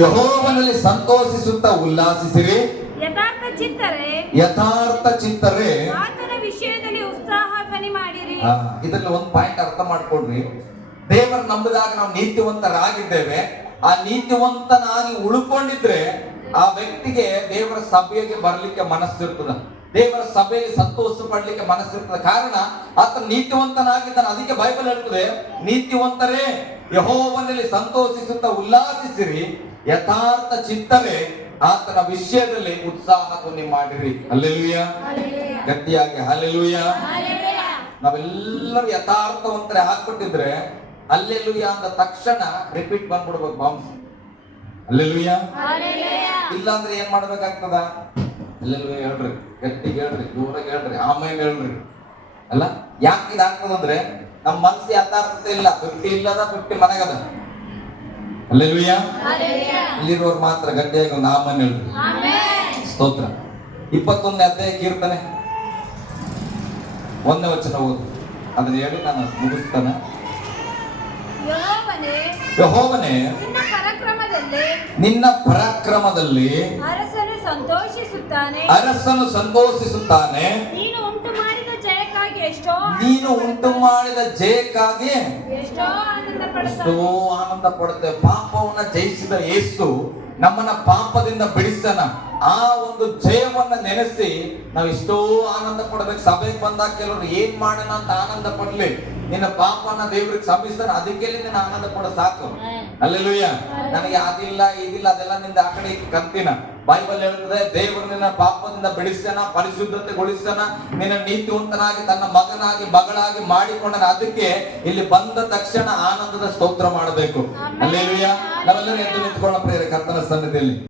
ಯೆಹೋವನಲ್ಲಿ ಸಂತೋಷಿಸುತ್ತಾ ಉಲ್ಲಾಸಿಸಿರಿ. ಯಥಾರ್ಥ ಚಿತ್ತರೇ ಆತನ ವಿಷಯದಲ್ಲಿ ಉತ್ಸಾಹ ಧ್ವನಿ ಮಾಡಿರಿ. ಇದರಲ್ಲಿ ಒಂದು ಪಾಯಿಂಟ್ ಅರ್ಥ ಮಾಡ್ಕೊಡ್ರಿ. ದೇವರ ನಂಬಿದಾಗ ನಾವು ನೀತಿವಂತರಾಗಿದ್ದೇವೆ. ಆ ನೀತಿವಂತನಾಗಿ ಉಳ್ಕೊಂಡಿದ್ರೆ ಆ ವ್ಯಕ್ತಿಗೆ ದೇವರ ಸಭೆಗೆ ಬರ್ಲಿಕ್ಕೆ ಮನಸ್ಸಿರ್ತದ, ದೇವರ ಸಭೆಯಲ್ಲಿ ಸಂತೋಷ ಪಡ್ಲಿಕ್ಕೆ ಮನಸ್ಸಿರ್ತದೆ. ಕಾರಣ ಆತ ನೀತಿವಂತನಾಗಿದ್ದಾನೆ. ಅದಕ್ಕೆ ಬೈಬಲ್ ಹೇಳ್ತದೆ, ನೀತಿವಂತರೇ ಯೆಹೋವನಲ್ಲಿ ಸಂತೋಷಿಸುತ್ತಾ ಉಲ್ಲಾಸಿಸಿರಿ, ಯಥಾರ್ಥ ಚಿತ್ತರೇ ಆತನ ವಿಷಯದಲ್ಲಿ ಉತ್ಸಾಹ ಧ್ವನಿ ಮಾಡಿರಿ. ಹಲ್ಲೆಲೂಯಾ, ಗಟ್ಟಿಯಾಗಿ ಹಲ್ಲೆಲೂಯಾ. ನಾವೆಲ್ಲರೂ ಯಥಾರ್ಥವಂತರೇ ಆಗ್ಬಿಟ್ಟಿದ್ರೆ ಹಲ್ಲೆಲೂಯಾ ಅಂದ ತಕ್ಷಣ ರಿಪೀಟ್ ಬಂದ್ಬಿಡ್ಬೇಕು ಬಾಂಬ್ಸ್. ಹಲ್ಲೆಲೂಯಾ. ಇಲ್ಲಾಂದ್ರೆ ಏನ್ ಮಾಡ್ಬೇಕಾಗ್ತದ? ಹಲ್ಲೆಲೂಯಾ ಹೇಳ್ರಿ, ಗಟ್ಟಿಗೆ ಹೇಳ್ರಿ, ಜೋರಾಗಿ ಹೇಳ್ರಿ, ಆಮೇಲೆ ಹೇಳ್ರಿ. ಅಲ್ಲ, ಯಾಕೆ ಇದಾಗ್ತದಂದ್ರೆ ನಮ್ಮ ಮನಸ್ಸು ಯಥಾರ್ಥತೆ ಇಲ್ಲ. 50 ಇಲ್ಲದ 50 ಮನೆಗದ. ಹಲ್ಲೆಲೂಯಾ. ಇಲ್ಲಿರೋರು ಮಾತ್ರ ಗಟ್ಟಿಯಾಗಿ ಒಂದು ಆಮೇಲೆ ಹೇಳ್ರಿ. ಸ್ತೋತ್ರ. 21ನೇ ಅಧ್ಯಾಯ ಕೀರ್ತನೆ 1ನೇ ವಚನ ಓದು. ಅದನ್ನ ಹೇಳಿ ನಾನು ಮುಗಿಸ್ತಾನೆ. ಯೆಹೋವನೇ ನಿನ್ನ ಪರಾಕ್ರಮದಲ್ಲಿ ಅರಸನು ಸಂತೋಷಿಸುತ್ತಾನೆ. ನೀನು ಉಂಟು ಮಾಡಿದ ಜಯಕ್ಕಾಗಿ ಎಷ್ಟೋ ಆನಂದ ಪಡುತ್ತೆ. ಪಾಪವನ್ನ ಜಯಿಸಿದ ಯೇಸು ನಮ್ಮನ್ನ ಪಾಪದಿಂದ ಬಿಡಿಸನ. ಆ ಒಂದು ಜಯವನ್ನ ನೆನೆಸಿ ನಾವು ಎಷ್ಟೋ ಆನಂದ ಪಡ್ಬೇಕು. ಸಭೆಗೆ ಬಂದಾಗ ಕೆಲವರು ಏನ್ ಮಾಡೋಣ ಅಂತ ಆನಂದ ಪಡ್ಲಿ. ನಿನ್ನ ಪಾಪನ ದೇವ್ರಿಗೆ ಕ್ಷಮಿಸ್ತಾನೆ, ಅದಕ್ಕೆ ನೀನು ಆನಂದ ಪಡ ಸಾಕು. ಹಲ್ಲೆಲೂಯಾ. ನನಗೆ ಅದಿಲ್ಲ ಇದಿಲ್ಲ ಅದೆಲ್ಲ ನಿಂದ ಆ ಕಡೆ ಕಂತಿನ. ಬೈಬಲ್ ಹೇಳ್ತದೆ, ದೇವರು ನಿನ್ನ ಪಾಪದಿಂದ ಬಿಡಿಸ್ತಾನ, ಪರಿಶುದ್ಧತೆಗೊಳಿಸ್ತಾನ, ನಿನ್ನ ನೀತಿವಂತನಾಗಿ ತನ್ನ ಮಗನಾಗಿ ಮಗಳಾಗಿ ಮಾಡಿಕೊಂಡನ. ಅದಕ್ಕೆ ಇಲ್ಲಿ ಬಂದ ತಕ್ಷಣ ಆನಂದದ ಸ್ತೋತ್ರ ಮಾಡಬೇಕು. ಹಲ್ಲೆಲೂಯಾ. ನಾವೆಲ್ಲರೂ ಎದ್ದು ನಿಂತ್ಕೊಳ್ಳೋಣ ಪ್ರಿಯರೇ ಕರ್ತನ ಸನ್ನಿಧಿಯಲ್ಲಿ.